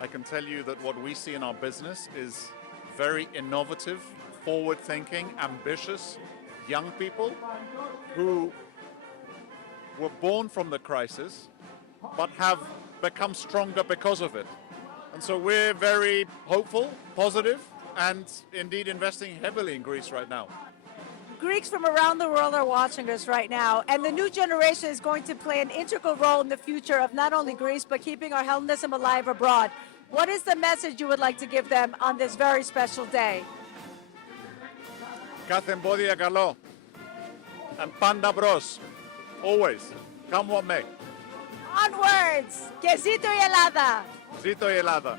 I can tell you that what we see in our business is very innovative, forward-thinking, ambitious young people who were born from the crisis but have become stronger because of it. And so we're very hopeful, positive, and indeed investing heavily in Greece right now. Greeks from around the world are watching us right now, and the new generation is going to play an integral role in the future of not only Greece, but keeping our Hellenism alive abroad. What is the message you would like to give them on this very special day? Κάθε εμπόδια καλό. And πάντα μπρος. Always. Come what may. Onwards! Και ζήτω η Ελλάδα! Ζήτω η Ελλάδα.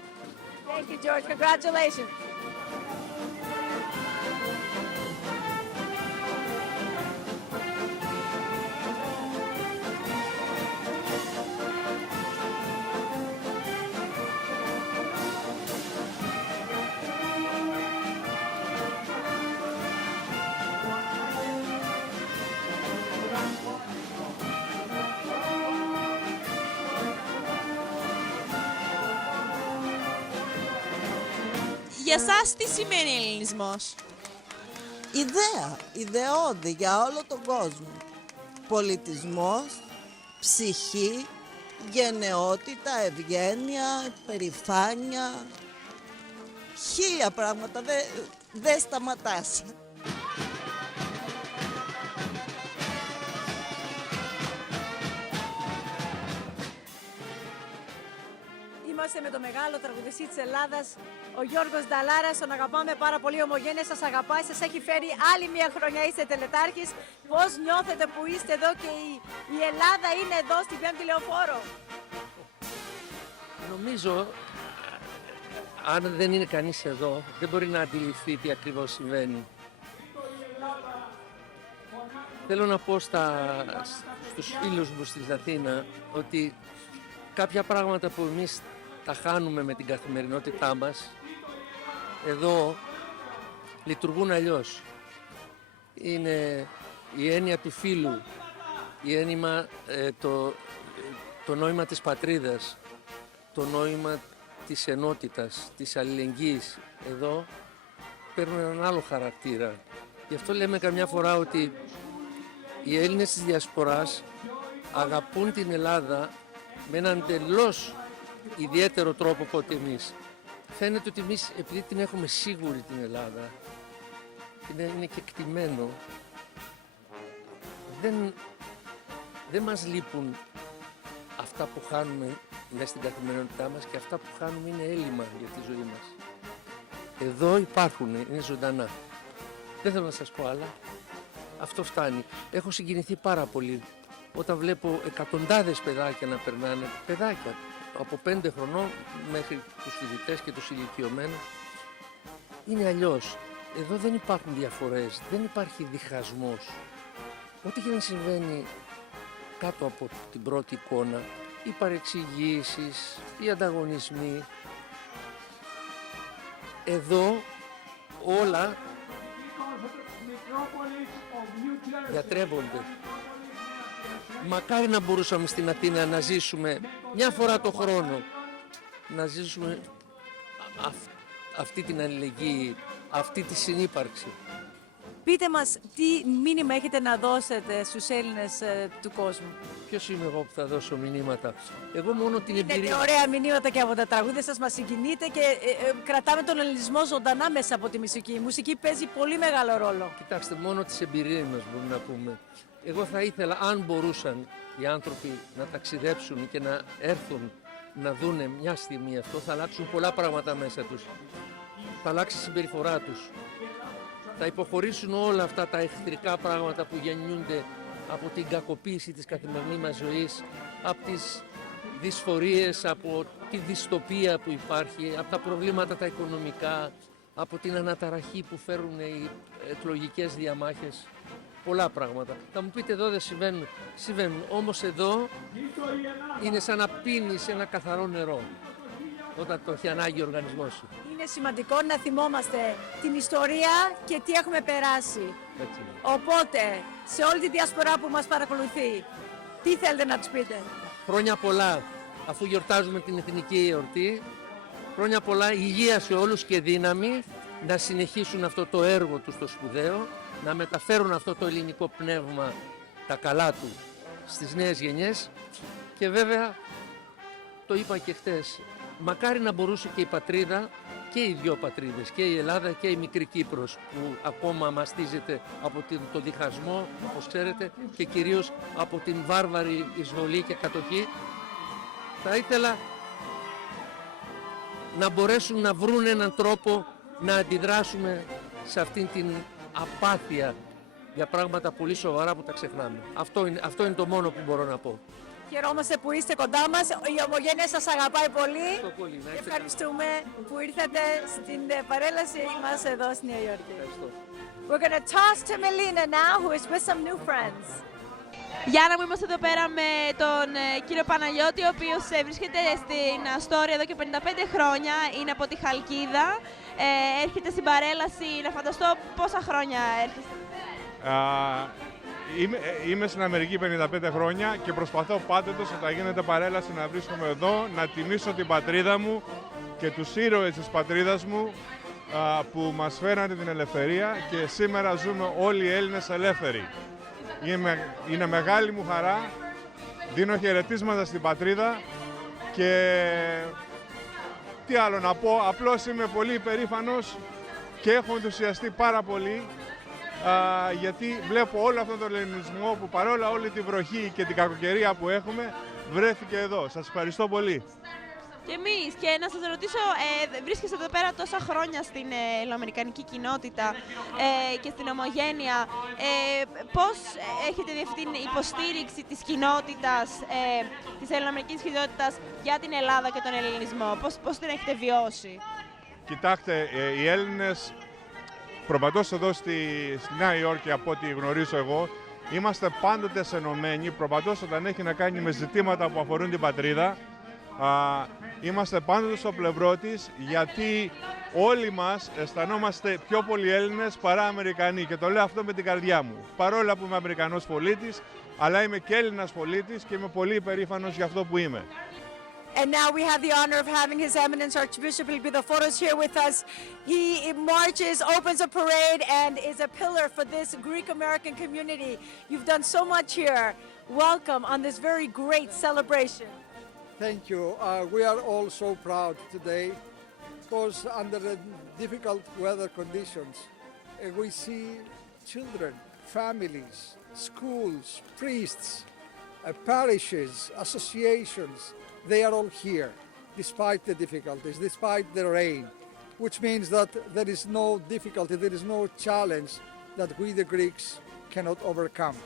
Thank you, George. Congratulations. Για σας τι σημαίνει ελληνισμός? Ιδέα, ιδεώδη για όλο τον κόσμο. Πολιτισμός, ψυχή, γενναιότητα, ευγένεια, περηφάνεια. 1000 πράγματα, δεν σταματάς. Είμαστε με το μεγάλο τραγουδιστή της Ελλάδας, ο Γιώργος Νταλάρας. Τον αγαπάμε πάρα πολύ, ομογένεια, σας αγαπάει, σας έχει φέρει άλλη μια χρονιά, είστε τελετάρχης. Πώς νιώθετε που είστε εδώ και η Ελλάδα είναι εδώ στην 5η λεωφόρο? Νομίζω, αν δεν είναι κανείς εδώ, δεν μπορεί να αντιληφθεί τι ακριβώς συμβαίνει. Θέλω να πω στους φίλους μου στην Αθήνα ότι κάποια πράγματα που εμείς τα χάνουμε με την καθημερινότητά μας, εδώ λειτουργούν αλλιώς. Είναι η έννοια του φίλου, η έννοια, το νόημα της πατρίδας, το νόημα της ενότητας, της αλληλεγγύης. Εδώ παίρνουν έναν άλλο χαρακτήρα. Γι' αυτό λέμε καμιά φορά ότι οι Έλληνες της Διασποράς αγαπούν την Ελλάδα με έναν τελώς ιδιαίτερο τρόπο από ότι εμείς. Φαίνεται ότι εμείς, επειδή την έχουμε σίγουρη την Ελλάδα, είναι κεκτημένο, δεν μας λείπουν αυτά που χάνουμε μέσα στην καθημερινότητά μας, και αυτά που χάνουμε είναι έλλειμμα για τη ζωή μας. Εδώ υπάρχουν, είναι ζωντανά. Δεν θέλω να σας πω άλλα. Αυτό φτάνει. Έχω συγκινηθεί πάρα πολύ όταν βλέπω εκατοντάδες παιδάκια να περνάνε, παιδάκια από 5 χρονών μέχρι τους φοιτητές και τους ηλικιωμένους. Είναι αλλιώς. Εδώ δεν υπάρχουν διαφορές, δεν υπάρχει διχασμός. Ό,τι και να συμβαίνει κάτω από την πρώτη εικόνα, οι παρεξηγήσεις, οι ανταγωνισμοί, εδώ όλα διατρέχονται. Μακάρι να μπορούσαμε στην Αθήνα να ζήσουμε μια φορά το χρόνο, να ζήσουμε αυτή την αλληλεγγύη, αυτή τη συνύπαρξη. Πείτε μας τι μήνυμα έχετε να δώσετε στους Έλληνες του κόσμου. Ποιος είμαι εγώ που θα δώσω μηνύματα? Εγώ μόνο την Έχετε εμπειρία... ωραία μηνύματα και από τα τραγούδια σας, μας συγκινείτε και κρατάμε τον ελληνισμό ζωντανά μέσα από τη μουσική. Η μουσική παίζει πολύ μεγάλο ρόλο. Κοιτάξτε, μόνο τις εμπειρίες μας μπορούμε να πούμε. Εγώ θα ήθελα, αν μπορούσαν οι άνθρωποι να ταξιδέψουν και να έρθουν να δούνε μια στιγμή αυτό, θα αλλάξουν πολλά πράγματα μέσα τους. Θα αλλάξει η συμπεριφορά τους. Θα υποχωρήσουν όλα αυτά τα εχθρικά πράγματα που γεννιούνται από την κακοποίηση της καθημερινής μας ζωής, από τις δυσφορίες, από τη δυστοπία που υπάρχει, από τα προβλήματα τα οικονομικά, από την αναταραχή που φέρουν οι εκλογικές διαμάχες. Πολλά πράγματα. Θα μου πείτε εδώ δεν συμβαίνουν. Συμβαίνουν. Όμως εδώ είναι σαν να πίνεις ένα καθαρό νερό όταν το έχει ανάγκη ο οργανισμός σου. Είναι σημαντικό να θυμόμαστε την ιστορία και τι έχουμε περάσει. Έτσι. Οπότε, σε όλη τη διασπορά που μας παρακολουθεί, τι θέλετε να τους πείτε? Χρόνια πολλά, αφού γιορτάζουμε την εθνική εορτή. Χρόνια πολλά, υγεία σε όλους και δύναμη να συνεχίσουν αυτό το έργο τους το σπουδαίο, να μεταφέρουν αυτό το ελληνικό πνεύμα, τα καλά του, στις νέες γενιές. Και βέβαια, το είπα και χτες, μακάρι να μπορούσε και η πατρίδα, και οι δυο πατρίδες, και η Ελλάδα και η μικρή Κύπρος, που ακόμα μαστίζεται από το διχασμό, όπως ξέρετε, και κυρίως από την βάρβαρη εισβολή και κατοχή. Θα ήθελα να μπορέσουν να βρουν έναν τρόπο να αντιδράσουμε σε αυτήν την απάθεια για πράγματα πολύ σοβαρά που τα ξεχνάμε. Αυτό είναι το μόνο που μπορώ να πω. Χαιρόμαστε που είστε κοντά μας. Η ομογένεια σας αγαπάει πολύ. Ευχαριστούμε που ήρθατε στην παρέλαση μας εδώ στη Νέα Υόρκη. We're going to toss to Melina now, who is with some new friends. Γιάννα μου, είμαστε εδώ πέρα με τον κύριο Παναγιώτη, ο οποίος βρίσκεται στην Αστόρια εδώ και 55 χρόνια, είναι από τη Χαλκίδα, έρχεται στην παρέλαση, να φανταστώ πόσα χρόνια έρχεστε. Είμαι στην Αμερική 55 χρόνια και προσπαθώ πάντοτε όταν γίνεται παρέλαση να βρίσκομαι εδώ, να τιμήσω την πατρίδα μου και τους ήρωες της πατρίδας μου που μας φέρανε την ελευθερία και σήμερα ζούμε όλοι οι Έλληνες ελεύθεροι. Είναι μεγάλη μου χαρά, δίνω χαιρετίσματα στην πατρίδα και τι άλλο να πω, απλώς είμαι πολύ υπερήφανος και έχω ενθουσιαστεί πάρα πολύ γιατί βλέπω όλο αυτόν τον ελληνισμό που παρόλα όλη τη βροχή και την κακοκαιρία που έχουμε βρέθηκε εδώ. Σας ευχαριστώ πολύ. Και εμείς, και να σας ρωτήσω, βρίσκεστε εδώ πέρα τόσα χρόνια στην ελληνοαμερικανική κοινότητα και στην ομογένεια. Πώς έχετε δει αυτή την υποστήριξη της κοινότητας, της ελληνοαμερικανικής κοινότητας για την Ελλάδα και τον ελληνισμό? Πώς την έχετε βιώσει? Κοιτάξτε, οι Έλληνες, προπαντός εδώ στη Νέα Υόρκη, από ό,τι γνωρίζω εγώ, είμαστε πάντοτε ενωμένοι, προπαντός όταν έχει να κάνει με ζητήματα που αφορούν την πατρίδα. Είμαστε πάντοτε στο πλευρό της, γιατί όλοι μας αισθανόμαστε πιο πολλοί Έλληνες παρά Αμερικανοί και το λέω αυτό με την καρδιά μου. Παρόλα που είμαι Αμερικανός πολίτης, αλλά είμαι και Έλληνας πολίτης και είμαι πολύ υπερήφανος για αυτό που είμαι. And now we have the honor of having His Eminence Archbishop Λεωφόρος here with us. He marches, opens a parade, and is a pillar for this Greek-American community. You've done so much here. Welcome on this very great celebration. Thank you. We are all so proud today because under the difficult weather conditions, we see children, families, schools, priests, parishes, associations. They are all here despite the difficulties, despite the rain, which means that there is no difficulty, there is no challenge that we the Greeks cannot overcome.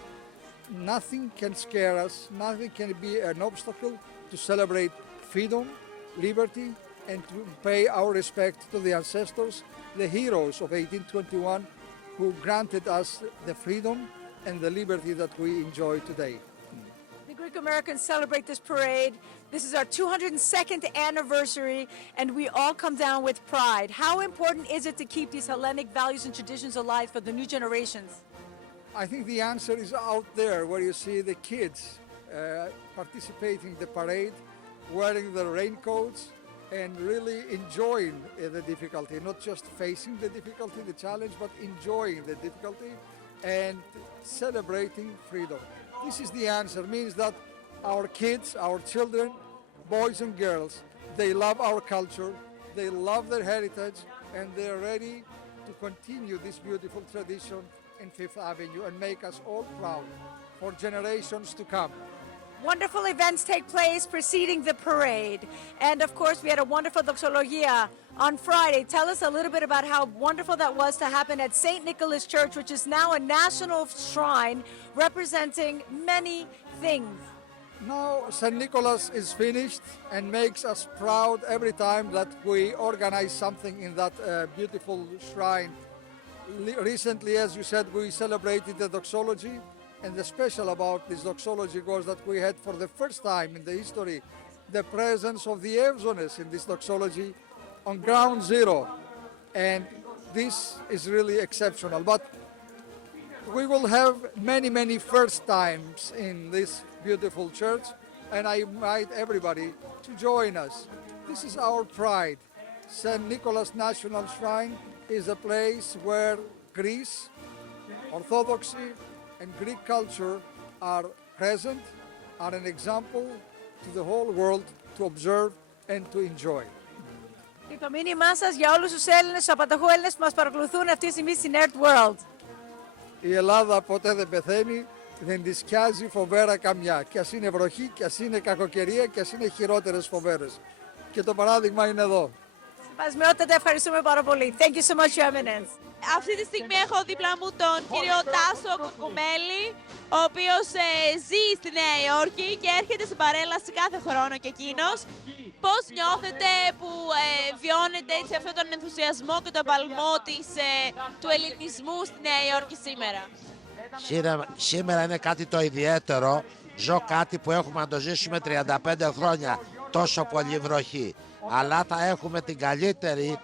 Nothing can scare us, nothing can be an obstacle to celebrate freedom, liberty, and to pay our respect to the ancestors, the heroes of 1821, who granted us the freedom and the liberty that we enjoy today. The Greek Americans celebrate this parade. This is our 202nd anniversary, and we all come down with pride. How important is it to keep these Hellenic values and traditions alive for the new generations? I think the answer is out there, where you see the kids participating in the parade, wearing the raincoats, and really enjoying the difficulty, not just facing the difficulty, the challenge, but enjoying the difficulty and celebrating freedom. This is the answer, means that our kids, our children, boys and girls, they love our culture, they love their heritage, and they're ready to continue this beautiful tradition in Fifth Avenue and make us all proud for generations to come. Wonderful events take place preceding the parade. And of course, we had a wonderful doxologia on Friday. Tell us a little bit about how wonderful that was to happen at St. Nicholas Church, which is now a national shrine representing many things. Now St. Nicholas is finished and makes us proud every time that we organize something in that beautiful shrine. Recently, as you said, we celebrated the doxology. And the special about this doxology was that we had for the first time in the history the presence of the Evzones in this doxology on ground zero. And this is really exceptional. But we will have many, many first times in this beautiful church. And I invite everybody to join us. This is our pride. St. Nicholas National Shrine is a place where Greece, Orthodoxy, and Greek culture are present, are an example to the whole world to observe and to enjoy. Και το μήνυμά σας για όλους τους Έλληνες, τους απαταχού Έλληνες που μας παρακολουθούν αυτή τη στιγμή στην Earth World. Η Ελλάδα ποτέ δεν πεθαίνει, δεν τη σκιάζει φοβέρα καμιά. Κι ας είναι βροχή, κι ας είναι κακοκαιρία, κι ας είναι χειρότερες φοβέρες. Και το παράδειγμα είναι εδώ. Σπασμιότητα, ευχαριστούμε πάρα πολύ. Thank you so much, Your Eminence. Αυτή τη στιγμή έχω δίπλα μου τον κύριο Τάσο Κουκουμέλη, ο οποίος ζει στη Νέα Υόρκη και έρχεται στην παρέλαση κάθε χρόνο και εκείνος. Πώς νιώθετε που βιώνετε έτσι αυτόν τον ενθουσιασμό και τον παλμό του ελληνισμού στη Νέα Υόρκη σήμερα? Σήμερα είναι κάτι το ιδιαίτερο. Ζω κάτι που έχουμε να το ζήσουμε 35 χρόνια, τόσο πολύ βροχή. Αλλά θα έχουμε την καλύτερη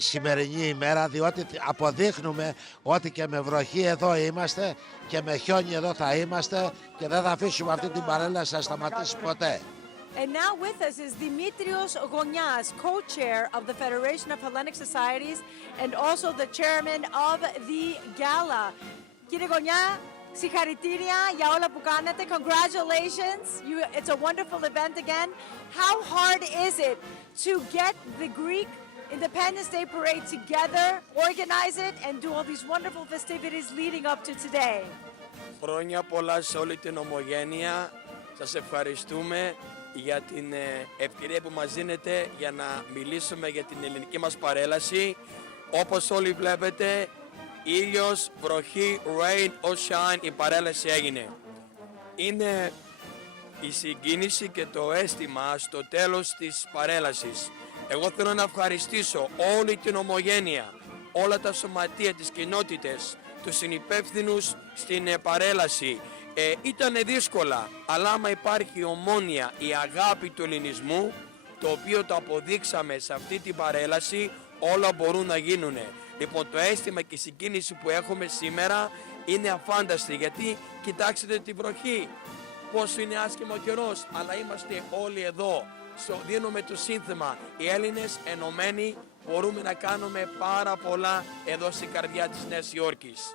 σημερινή ημέρα, διότι αποδείχνουμε ότι και με βροχή εδώ είμαστε και με χιόνι εδώ θα είμαστε και δεν θα αφήσουμε αυτή την παρέλαση να σταματήσει ποτέ. And now with us is Dimitrios Gonias, co-chair of the Federation of Hellenic Societies and also the chairman of the gala. Κύριε Γωνιά, συγχαρητήρια για όλα που κάνετε. Congratulations. It's a wonderful event again. How hard is it to get the Greek Independence Day Parade together, organize it, and do all these wonderful festivities leading up to today? Χρόνια πολλά σε όλη την ομογένεια. Σας ευχαριστούμε για την ευκαιρία που μας δίνετε για να μιλήσουμε για την ελληνική μας παρέλαση. Όπως όλοι βλέπετε, ήλιος, βροχή, rain or shine, η παρέλαση έγινε. Είναι η συγκίνηση και το αίσθημα στο τέλος της παρέλασης. Εγώ θέλω να ευχαριστήσω όλη την ομογένεια, όλα τα σωματεία, τις κοινότητες, τους συνυπεύθυνους στην παρέλαση. Ήταν δύσκολα, αλλά άμα υπάρχει η ομόνοια, η αγάπη του ελληνισμού, το οποίο το αποδείξαμε σε αυτή την παρέλαση, όλα μπορούν να γίνουν. Λοιπόν, το αίσθημα και η συγκίνηση που έχουμε σήμερα είναι αφάνταστη, γιατί κοιτάξτε τη βροχή, πόσο είναι άσχημο ο καιρός, αλλά είμαστε όλοι εδώ. Δίνουμε το σύνθημα, οι Έλληνες ενωμένοι μπορούμε να κάνουμε πάρα πολλά εδώ στην καρδιά της Νέας Υόρκης.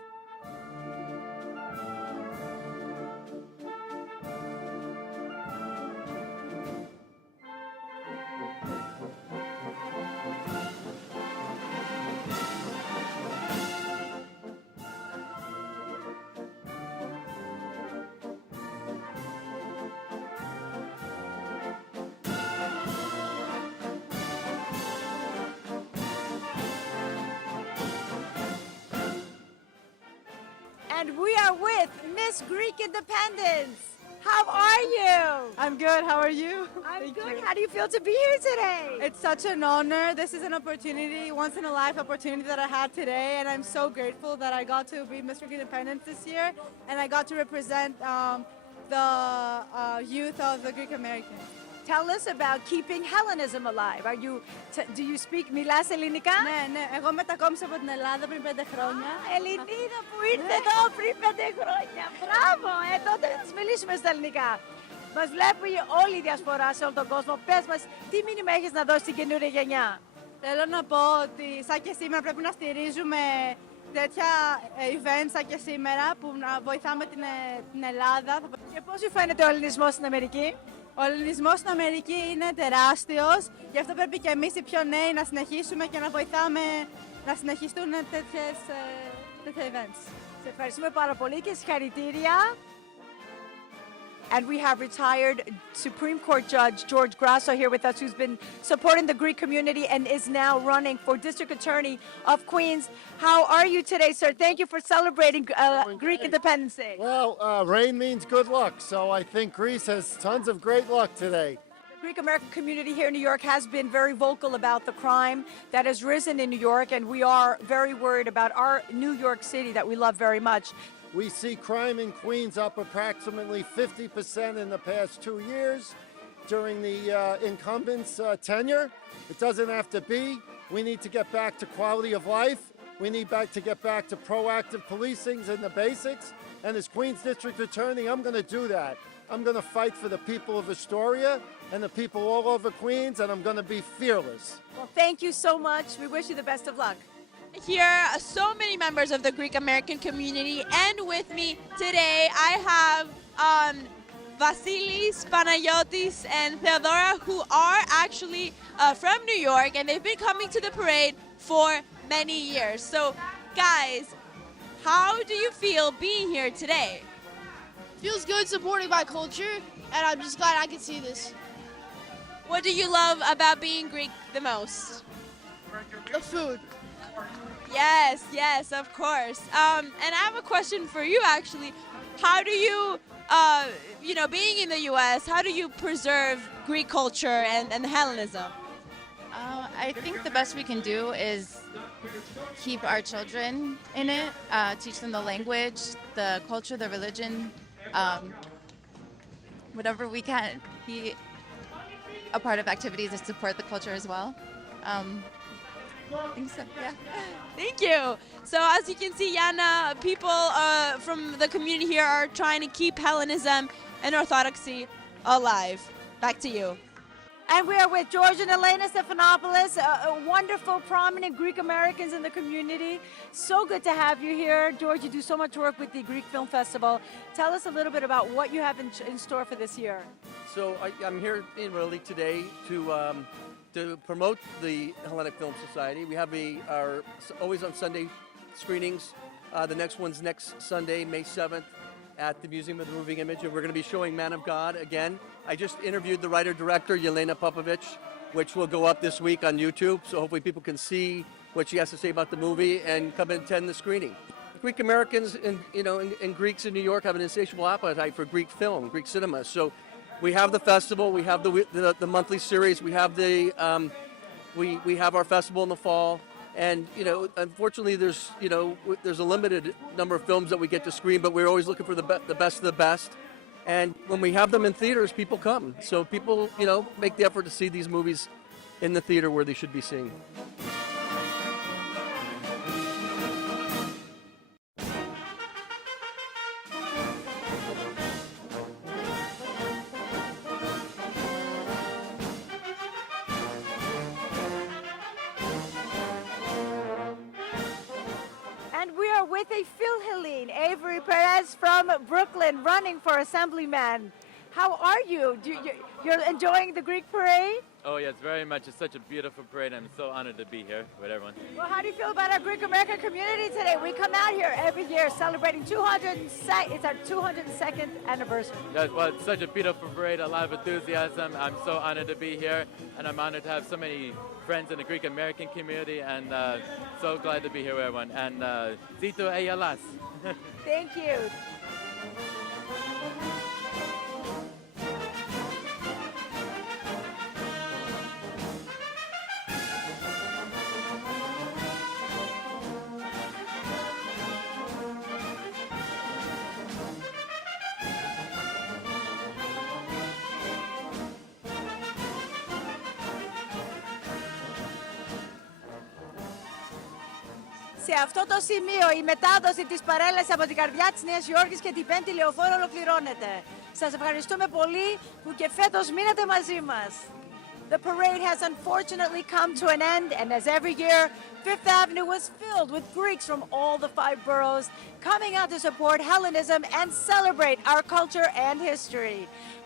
And we are with Miss Greek Independence. How are you? I'm good. How are you? I'm good. How do you feel to be here today? It's such an honor. This is an opportunity, once in a life opportunity that I had today, and I'm so grateful that I got to be Miss Greek Independence this year, and I got to represent the youth of the Greek Americans. Tell us about keeping Hellenism alive. Do you speak, μιλάς ελληνικά? Ναι, εγώ μετακόμισα από την Ελλάδα πριν 5 χρόνια. Ελληνίδα που ήρθε εδώ πριν 5 χρόνια. Μπράβο, τότε θα τις μιλήσουμε στα ελληνικά. Μας βλέπει όλη η διασπορά σε όλο τον κόσμο. Πες μας, τι μήνυμα έχεις να δώσεις στην καινούργια γενιά? Θέλω να πω ότι σαν και σήμερα πρέπει να στηρίζουμε τέτοια events σαν και σήμερα που να βοηθάμε την Ελλάδα. Και πώς σου φαίνεται ο ελληνισμός στην Αμερική? Ο ελληνισμός στην Αμερική είναι τεράστιος, γι' αυτό πρέπει και εμείς οι πιο νέοι να συνεχίσουμε και να βοηθάμε να συνεχιστούν τέτοια events. Σε ευχαριστούμε πάρα πολύ και συγχαρητήρια. And we have retired Supreme Court Judge George Grasso here with us, who's been supporting the Greek community and is now running for District Attorney of Queens. How are you today, sir? Thank you for celebrating Greek Independence Day. Well, rain means good luck, so I think Greece has tons of great luck today. The Greek American community here in New York has been very vocal about the crime that has risen in New York, and we are very worried about our New York City that we love very much. We see crime in Queens up approximately 50% in the past 2 years during the incumbent's tenure. It doesn't have to be. We need to get back to quality of life. We need to get back to proactive policing and the basics. And as Queens District Attorney, I'm going to do that. I'm going to fight for the people of Astoria and the people all over Queens, and I'm going to be fearless. Well, thank you so much. We wish you the best of luck. Here are so many members of the Greek American community, and with me today I have Vasilis, Panayotis, and Theodora, who are actually from New York, and they've been coming to the parade for many years. So, guys, how do you feel being here today? Feels good supporting my culture, and I'm just glad I can see this. What do you love about being Greek the most? The food. Yes, of course. And I have a question for you, actually. How do you, being in the U.S., how do you preserve Greek culture and Hellenism? I think the best we can do is keep our children in it, teach them the language, the culture, the religion, whatever we can, be a part of activities that support the culture as well. I think so, yeah. Thank you. So as you can see, Yana, people from the community here are trying to keep Hellenism and Orthodoxy alive. Back to you. And we are with George and Elena Stephanopoulos, wonderful, prominent Greek Americans in the community. So good to have you here. George, you do so much work with the Greek Film Festival. Tell us a little bit about what you have in store for this year. So I'm here in Raleigh today to promote the Hellenic Film Society. We have our always on Sunday screenings. The next one's next Sunday, May 7th, at the Museum of the Moving Image, and we're going to be showing Man of God again. I just interviewed the writer-director, Yelena Popovich, which will go up this week on YouTube, so hopefully people can see what she has to say about the movie and come and attend the screening. Greek Americans and Greeks in New York have an insatiable appetite for Greek film, Greek cinema. So we have the festival, we have the monthly series, we have we have our festival in the fall. And unfortunately, there's a limited number of films that we get to screen, but we're always looking for the best of the best. And when we have them in theaters, people come. So people, make the effort to see these movies in the theater where they should be seen. With a Philhellene, Avery Perez from Brooklyn, running for Assemblyman. How are you? You're enjoying the Greek parade? Oh yes, very much. It's such a beautiful parade. I'm so honored to be here with everyone. Well, how do you feel about our Greek American community today? We come out here every year celebrating it's our 202nd anniversary. Yes, well, it's such a beautiful parade, a lot of enthusiasm. I'm so honored to be here, and I'm honored to have so many friends in the Greek American community, and so glad to be here with everyone. And Zito Eyalas. Thank you. Σε αυτό το σημείο η μετάδοση της παρέλασης από την καρδιά της Νέας Υόρκης και την 5η λεωφόρο ολοκληρώνεται. Σας ευχαριστούμε πολύ που και φέτος μείνατε μαζί μας. The parade has unfortunately come to an end, and as every year, Fifth Avenue was filled with Greeks from all the 5 boroughs coming out to support Hellenism and celebrate our culture and history.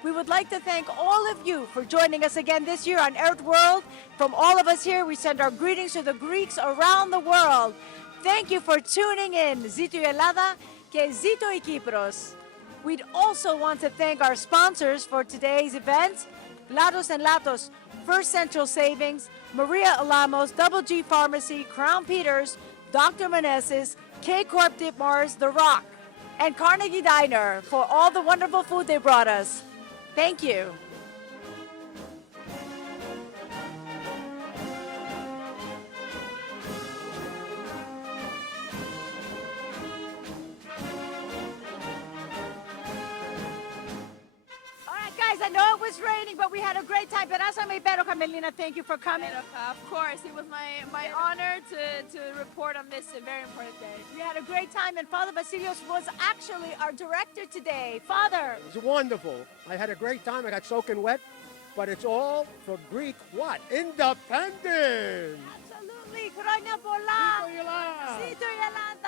We would like to thank all of you for joining us again this year on Earth World. From all of us here, we send our greetings to the Greeks around the world. Thank you for tuning in. Zito η Ελλάδα και Zito η Κύπρος. We'd also want to thank our sponsors for today's event, Latos and Latos, First Central Savings, Maria Alamos, Double G Pharmacy, Crown Peters, Dr. Manesis, K-Corp Dip Mars, The Rock, and Carnegie Diner for all the wonderful food they brought us. Thank you. Guys, I know it was raining, but we had a great time. Περάσαμε υπέροχα, Melina. Thank you for coming. Of course, it was my honor to report on this very important day. We had a great time, and Father Vasilios was actually our director today. Father. It was wonderful. I had a great time. I got soaking wet, but it's all for Greek what? Independence! Absolutely. Χρόνια πολλά. Zito η Ελλάδα! Zito η Ελλάδα!